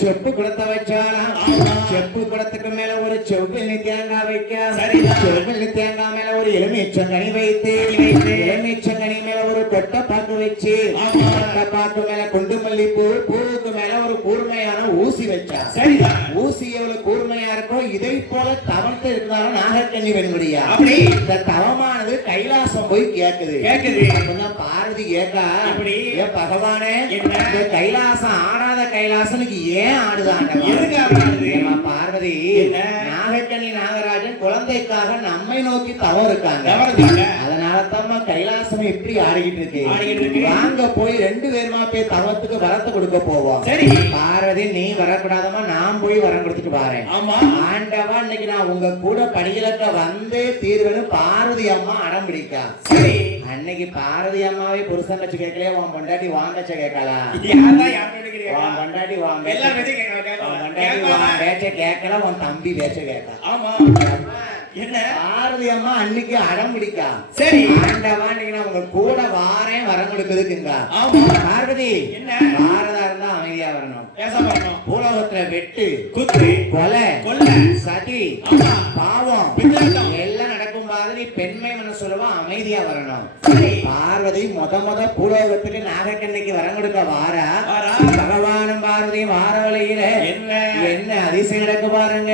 செப்பு குடத்தை வச்சாலாம். செப்பு குடத்துக்கு மேல ஒரு செவ்வெண்ணி தேங்காய் வைக்க. செவ்வெண்ணி தேங்காய் மேல ஒரு எலுமிச்சங்கனி வைத்து எலுமிச்சங்கனி மேல ஒரு கொட்டை பாக்கு வச்சு கொட்டை பாக்கு மேல குண்டு மல்லிப்பூ பூவுக்கு மேல ஒரு கூர்மையான ஊசி வச்சா. சரி ஊசி எவ்வளவு கூர்மையா இருக்கோ இதை போல தவத்தை இருந்தாலும் நாகக்கண்ணி வெண்முடியா. அப்படி இந்த தவமானது கைலாசம் போய் கேக்குது. பார்வதி கேட்டா ஏன் பகவானே இந்த கைலாசம் ஆடாத கைலாசனுக்கு ஏன் ஆடுதான்? பார்வதி நாகக்கண்ணி நாகராஜன் குழந்தைக்காக நம்மை நோக்கி தவம் இருக்காங்க. அதனால தான் கைலாசம் எப்படி ஆடிக்கிட்டு இருக்கு. வாங்க போய் ரெண்டு பேருமா போய் தவத்துக்கு வரத்தை கொடுக்க போவோம். சரி பார்வதி நீ வரக்கூடாதமா நான் போய் வரம் கொடுத்துட்டு பாறேன். ஆண்டவா இன்னைக்கு நான் உங்க கூட படிகளக்க வந்து தீர்வுன்னு பார்வதி அம்மா அடம் பிடிக்கா. சரி அன்னைக்கு பார்வதி அம்மாவே புருஷன் வச்சு கேட்கலையே உன் பொண்டாட்டி வாங்கச்ச கேட்கலாம். பொண்டாட்டி வாங்க பேச்ச கேட்கல உன் தம்பி பேச்ச கேட்கலாம். என்ன பார்வதி அம்மா அன்னைக்கு அடம் பிடிக்கா. சரி ஆண்டவா இன்னைக்கு நான் உங்க கூட வாரேன் வரம் கொடுக்குதுக்குங்க. பார்வதி என்ன பாரதா இருந்தா அமைதியா வரணும். பூலோகத்துல வெட்டு குத்து கொலை கொல்ல சதி பாவம் எல்லாம் நடக்கும் போது நீ பெண்மை மன சொல்லுவா அமைதியா வரணும். சரி. பார்வதி முத பூலோகத்துக்கு நாகக்கண்ணிக்கு வரம் கொடுக்க வாரா. பகவானும் பார்வதியும் வார வழியில என்ன அதிசயம் நடக்கு பாருங்க.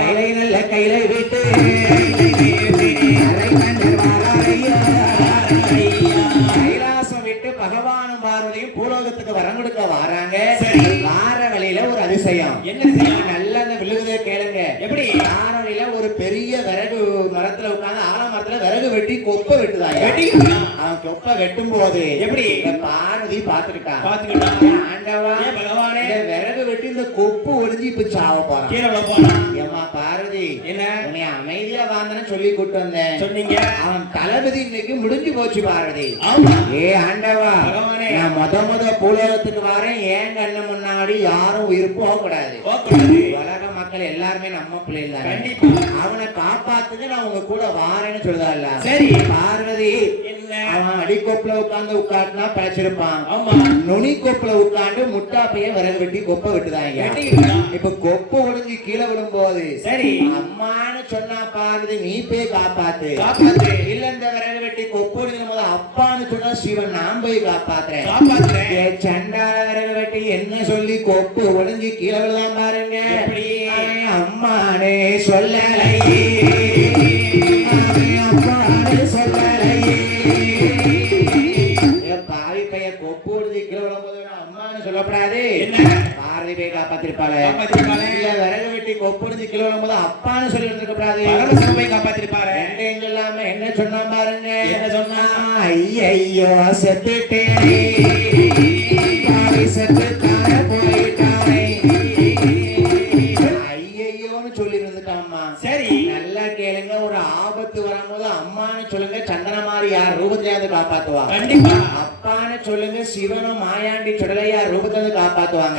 கைலை நல்ல கைலை விட்டு கைலாசம் விட்டு பகவானும் பார்வதியும் பூலோகத்துக்கு வரம் கொடுக்க வாராங்க. வார வழியில ஒரு அதிசயம். என்ன அதிசயம்? நல்ல அந்த விழுகுதை கேளுங்க. எப்படி? வார வழியில ஒரு பெரிய விறகு மரத்துல உட்கார்ந்து ஆலமரத்துல விறகு வெட்டி கொப்பை வெட்டுதாங்க. அவன் கொப்பை வெட்டும் போது எப்படி பார்வதி பாத்துக்கிட்டான். ஆண்டவா பகவானே, விறகு வெட்டி இந்த கொப்பு ஒளிஞ்சு இப்ப சாவ போறான். கீழே போறான். ஏமா பார்வதி, என்ன உன்னை அமைதியா வாழ்ந்தன்னு சொல்லி கூட்டு வந்தேன் சொன்னீங்க. அவன் தளபதி இன்னைக்கு முடிஞ்சு போச்சு பார்வதி. ஆமா. ஏ ஆண்டவா, பகவானே, நான் முத பூலோகத்துக்கு வரேன். ஏன் கண்ணு முன்னாடி யாரும் உயிர் போக கூடாது. உலக மக்கள் எல்லாருமே நம்ம பிள்ளைகள் கண்டிப்பா. அவனை காப்பாத்துக்கு நான் உங்க கூட வாரேன்னு சொல்லுதால. சரி பார்வதி, அவன் அடிக்கோப்புல உட்காந்துனா பழச்சிருப்பான். ஆமா. நுனி கோப்புல உட்காந்து முட்டாப்பைய விறகு வெட்டி கொப்பை வெட்டுதாங்க. இப்ப கொப்பை ஒளிஞ்சு கீழே விழும்போது சரி அம்மான்னு சொன்னா பார்வதி, நீ போய் காப்பாத்து. இல்ல இந்த விறகு வெட்டி கொப்பை ஒளிஞ்சும் போது அப்பான்னு சொன்னா சிவன், நான் போய் காப்பாத்துறேன். சண்டால விறகு வெட்டி என்ன சொல்லி கொப்பு ஒளிஞ்சு கீழே விழுதான் பாருங்க. அம்மானே சொல்லலையே, அம்மானே சொல்லலையே. பாவி பைய கொப்பு ஒளிஞ்சு கீழே விழும்போது அம்மான்னு சொல்லப்படாது. பாரதி போய் காப்பாத்திருப்பாளே. இல்ல விறகு வெட்டி கொப்பு ஒளிஞ்சு கீழே விழும்போது அப்பான்னு சொல்லி இருந்திருக்கப்படாது. போய் காப்பாத்திருப்பாரு. ரெண்டையும் சொல்லாம என்ன சொன்னா பாருங்க. என்ன சொன்னா? ஐயையோ செத்துட்டேன், செத்துட்டான போயிட்டானே. ஐயையோன்னு சொல்லி இருந்துட்டாம்மா. சரி நல்லா கேளுங்க. ஒரு ஆபத்து வரும்போது அம்மான்னு சொல்லுங்க, சந்தன மாதிரி யார் ரூபத்திலேருந்து காப்பாத்துவா. கண்டிப்பா. அப்பான்னு சொல்லுங்க, சிவனும் மாயாண்டி சுடலையா ரூபத்திலிருந்து காப்பாத்துவாங்க.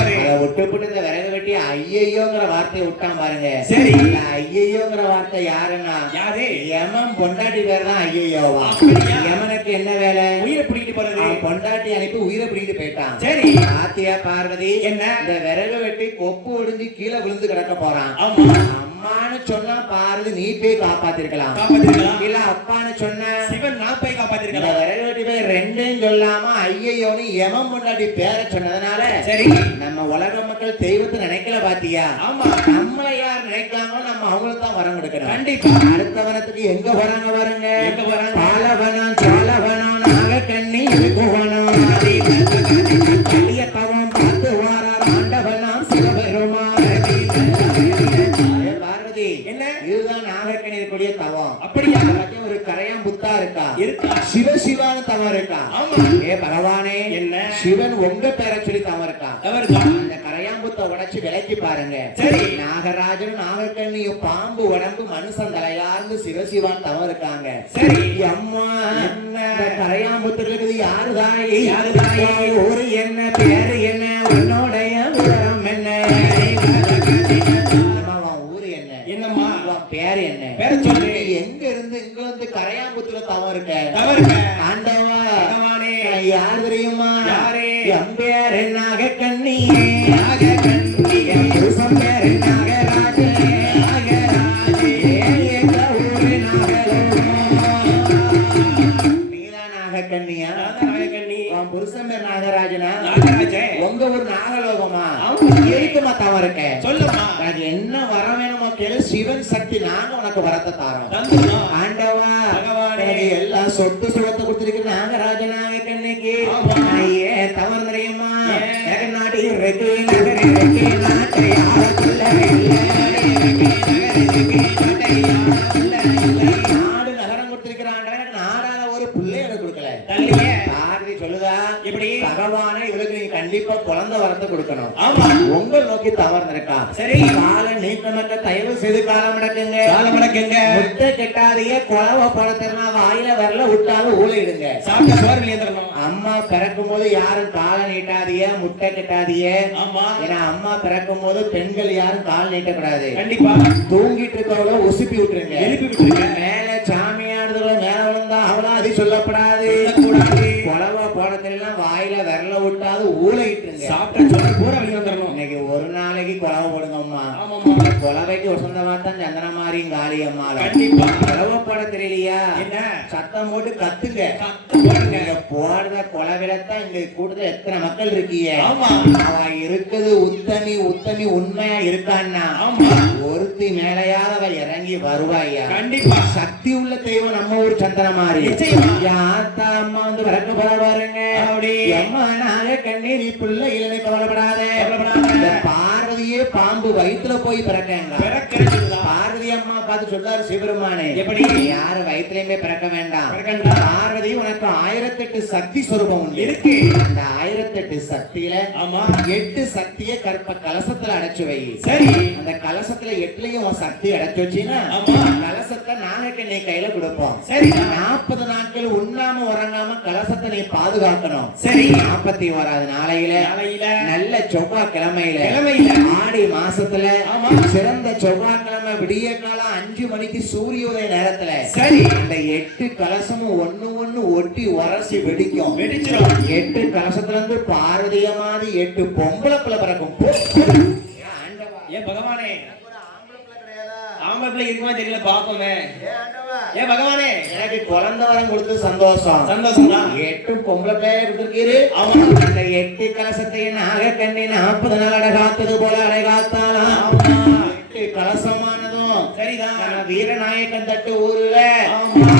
அதை விட்டுப்புட்டு இந்த விறகு வெட்டி ஐயையோங்கிற வார்த்தையை விட்டான் பாருங்க. சரி ஐயையோங்கிற வார்த்தை யாருன்னா யாரு? யமன் பொண்டாட்டி பேர் தான் ஐயையோவா. யமனுக்கு என்ன வேலை? உயிரை பிடிக்கிட்டு போறது. பொண்டாட்டி அனுப்பி உயிரை பிடிக்கிட்டு போயிட்டான். சரி ஆத்தியா பார்வதி, என்ன இந்த விறகு வெட்டி கொப்பு ஒடிஞ்சு கீழே விழுந்து கிடக்க போறான். அம்மான்னு சொன்னா பார்வதி, நீ போய் காப்பாத்திருக்கலாம். இல்ல அப்பான்னு சொன்ன சிவன், நான் போய் காப்பாத்திருக்கலாம். விறகு வெட்டி போய் ரெண்டையும் சொல்லாம ஐயையோன்னு யமன் பொண்டாட்டி பேரை சொன்னதுனால சரி நம்ம உலக மக்கள் தெய்வத்தை நினைக்கல பாத்தியா. ஆமா. நம்மளை யார் நினைக்காங்களோ நம்ம அவங்களுக்கு தான் வரம் கொடுக்கணும். கண்டிப்பா. அடுத்த வனத்துக்கு எங்க வராங்க பாருங்க. எங்க வராங்க? பாலவனம், சோழவனம், நாகக்கண்ணி, இருக்குவனம், கலியத்தவம், பார்த்து வாரார் ஆண்டவனம் சிவபெருமான். பார்வதி, என்ன இதுதான் நாகக்கண்ணி இருக்கக்கூடிய தவம். அப்படியா? ஒரு கரையான் புத்தா இருக்கா? இருக்கா. சிவசிவான தவம் இருக்கா? ஆமா. ஏ பகவானே, என்ன சிவன் உங்க பேரை சொல்லி தவம் இருக்கா? அந்த கரையாம்புத்த உடைச்சு விலைக்கு பாருங்க. சரி நாகராஜன், நாகக்கண்ணியும், பாம்பு உடம்பு, மனுஷன் தலையார்ந்து சிவசிவான் தவம் இருக்காங்க. சரி அம்மா, இந்த கரையாம்புத்துல இருக்குது யாரு தாயி? யாரு தாயி? ஊரு என்ன, பேரு என்ன, உன்னோடைய விவரம் என்ன? ஊரு என்ன, என்னம்மா பேரு என்ன? பேர சொல்லு. எங்க இருந்து இங்க வந்து கரையாம்புத்துல தவம் இருக்க? ஆண்டவா பகவானே, யார் தெரியுமா? யாரு? என் பேரு நாகக்கண்ணி, நாகக்கண்ணி. என் புருஷன் பேரு நாகராஜே, நாகராஜே. எங்க ஊரு நாகலோகம். நீதான் நாகக்கண்ணியா? நாகக்கண்ணி. உன் புருஷன் பேர் நாகராஜனா? நாகராஜே. உங்க ஊர் நாகலோகமா? ஆமா. இருக்குமா தவம் இருக்க? சொல்லுமா. எனக்கு என்ன வர வேணுமோ கேளு. சிவன் சக்தி, நாங்க உனக்கு வரத்தை தாரோம். ஆண்டவா பகவானே, எனக்கு எல்லாம் சொத்து சுகத்தை கொடுத்திருக்கிற நாகராஜ நாகக்கண்ணிக்கு ஐயே தவறு தெரியுமா? நாடு இருக்கு, நகர் இருக்கு, நாட்டை யார சொல்லவில்லை. நாடு நகரம் கொடுத்திருக்கிறான், நாடால ஒரு பிள்ளை எனக்கு கொடுக்கல. பார்வதி சொல்லுதா, இப்படி பகவானை இவளுக்கு நீங்க கண்டிப்பா குழந்தை வரத்தை கொடுக்கணும். ஆமா. உங்கள் நோக்கி தவறு இருக்கா? சரி காலம் நீட்டமற்ற தயவு செய்து காலம் நடக்குங்க. காலம் நடக்குங்க. முட்டை கெட்டாதீங்க, குழவை பழத்தினா வாயில வரல விட்டாலும் ஊழையிடுங்க. சாப்பிட்ட சோறு நியந்திரணும். அம்மா பிறக்கும் போது யாரும் காலை நீட்டாதீங்க, முட்டை கெட்டாதீங்க. ஆமா. ஏன்னா அம்மா பிறக்கும் போது பெண்கள் யாரும் கால் நீட்டக்கூடாது. கண்டிப்பா. தூங்கிட்டு இருக்கவள உசுப்பி விட்டுருங்க, எழுப்பி விட்டுருங்க. மேல சாமியாடுதல மேல விழுந்தா அவளா அது சொல்லப்படாது. குழவை பழத்திலாம் வாயில விரல விட்டாது ஊழையிட்டுருங்க. சாப்பிட்ட சோறு பூரா வெளியே வந்துடணும். இன்னைக்கு ஒரு நாளைக்கு குழவை போடுங்கம்மா. ஆமாம்மா. குழவைக்கு வசந்தமா தான் சந்தன மாதிரியும் காளியம்மாளும் கண்டிப்பா. பிளவப்பட தெரியலையா? என்ன? சத்தம் போட்டு கத்துங்க. கத்து போடுங்க. நீங்க போடுற கொலவிலத்தான் இங்க கூட்டத்துல எத்தனை மக்கள் இருக்கீங்க. ஆமா. அவ இருக்குது உத்தமி உத்தமி உண்மையா இருக்கான்னா ஆமா. ஒருத்தி மேலையாத அவ இறங்கி வருவாய்யா. கண்டிப்பா. சக்தி உள்ள தெய்வம் நம்ம ஊர் சந்தன மாதிரி. நிச்சயமா. யாத்தா அம்மா வந்து பிறக்க போற பாருங்க. அப்படி. அம்மா நாக கண்ணீர் பிள்ளை இல்லைன்னு கவலைப்படாதே. கவலைப்படாதே. இந்த பார்வதியே பாம்பு வயித்துல போய் பிறக்கங்க. பிறக்கிறதுதான். பார்வதி அம்மா பார்த்து சொல்றாரு சிவபெருமானே, எப்படி? யாரு வயிற்றுலயுமே பிறக்க வேண்டாம். பிறக்கண்டா. பார்வதி உனக்கு 1008 சக்தி சொரூபம் உண்டு. இருக்கு. அந்த 1008 சக்தியில ஆமா. 8 சக்தியை கற்ப கலசத்துல அடைச்சு வை. சரி. அந்த கலசத்துல 8லயும் உன் சக்தி அடைச்சு வச்சீங்கன்னா ஆமா. கலசத்தை நாளைக்கு நீ கையில கொடுப்போம். சரி. 40 நாட்கள் உண்ணாம உறங்காம கலசத்தை நீ பாதுகாக்கணும். சரி. 41வது நாளையில நல்ல செவ்வாய்க்கிழமையில ஆடி மாசத்துல ஆமா. சிறந்த செவ்வாய்க்கிழமை விடிய காலம் 5 மணிக்கு சூரிய உதய நேரத்துல சரி. அந்த 8 கலசமும் ஒண்ணு ஒண்ணு ஒட்டி உரசி வெடிக்கும். வெடிச்சிரும். 8 கலசத்துல இருந்து பார்வதிய மாதிரி 8 பொம்பளை பிள்ளை பிறக்கும். ஏன் பகவானே? ஆம்பளை பிள்ளை இருக்குமா தெரியல பாப்போமே. ஏன் பகவானே? எனக்கு குழந்தை வரம் கொடுத்து சந்தோஷம். சந்தோஷம் தான். 8 பொம்பளை பிள்ளைய கொடுத்துருக்கீரு. ஆமா. அந்த 8 கலசத்தை நாக கண்ணி 40 நாள் அடைகாத்தது போல அடைகாத்தாலாம். 8 கலசமானதும் சரிதான். நம்ம வீரநாயக்கன் தட்டு ஊர்ல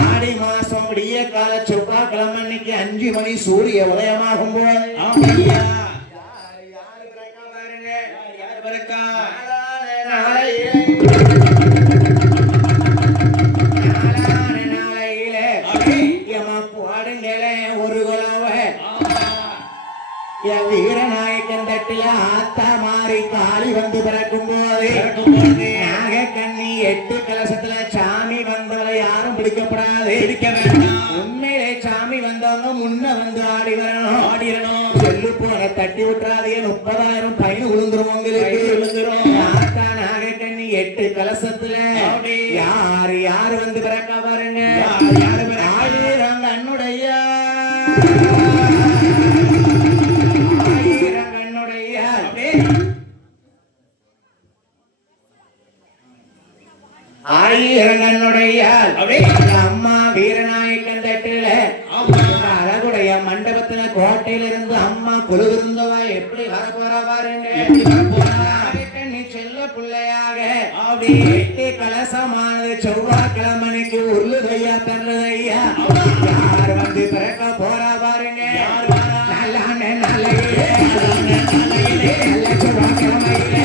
ஆடி மாசம் விடிய கால செவ்வாய்க்கிழமை அன்னைக்கு 5 மணி சூரிய உதயமாகும் போது ஆமையா. யாரு பிறக்கா பாருங்க. யார் பிறக்கா? நாளையிலே ஒரு குலவ வீரநாயக்கன் தட்டில ஆத்தா மாறி காளி வந்து பிறக்கும் போது நாக கண்ணி 8 கலசத்துல சாமி வந்தவரை யாரும் பிடிக்கப்படாது. பிடிக்க வேண்டாம். உண்மையிலே சாமி வந்தவங்க முன்ன வந்து ஆடி வரணும். ஆடிரணும். சொல்லு போன தட்டி விட்டுறாதே 30,000 பயன் விழுந்துரும் உங்களுக்கு. விழுந்துரும். ஆத்தா நாக கண்ணி 8 கலசத்துல யாரு யாரு வந்து பிறக்க பாருங்க. யாரு பிறக்கா? ஆயிரம் கண்ணுடைய ஆயிரங்கனுடைய அம்மா வீரநாயக்கன் தட்டுல அழகுடைய மண்டபத்துல கோட்டையிலிருந்து அம்மா குழுவிருந்தவா எப்படி வரப்போற பாருங்க. நீ செல்ல பிள்ளையாக 8 கலசமானது செவ்வாய்க்கிழமைக்கு உருளுதையா தருதையா யார் வந்து பிறக்க போறா பாருங்க. நல்லானே நல்லையிலே நல்ல செவ்வாய்க்கிழமையிலே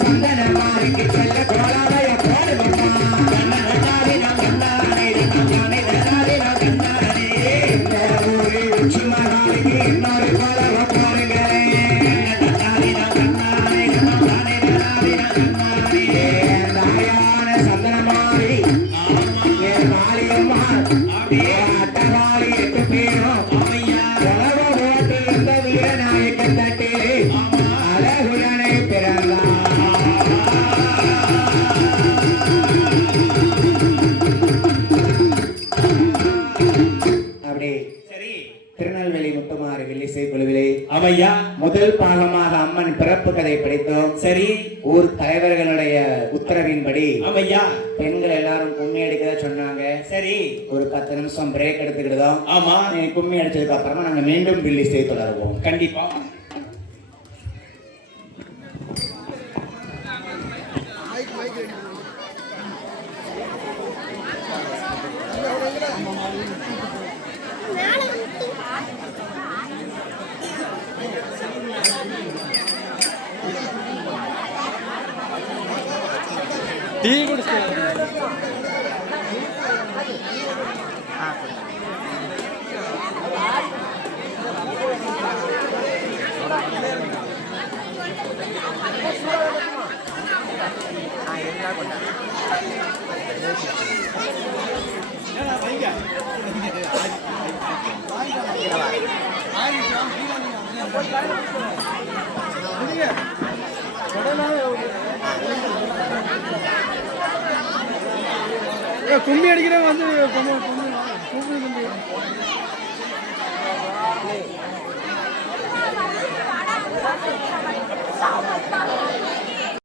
சந்தன மாலைக்கு செல்ல கோலாலய போடுமா முதல் பாகமாக அம்மன் பிறப்பு கதை படித்தோம். சரி. ஊர் தலைவர்களுடைய உத்தரவின்படி ஆமையா பெண்கள் எல்லாரும் கும்மி அடிக்கிறத சொன்னாங்க. சரி. ஒரு 10 நிமிஷம் பிரேக் எடுத்துக்கிட்டோம். ஆமா. நீ கும்மி அடிச்சதுக்கு அப்புறமா நாங்க மீண்டும் பில்லிஸ்டை தொடருவோம். கண்டிப்பா. டீ குடிச்சு கும்மி அடிக்கிறேன் வந்து கும்மி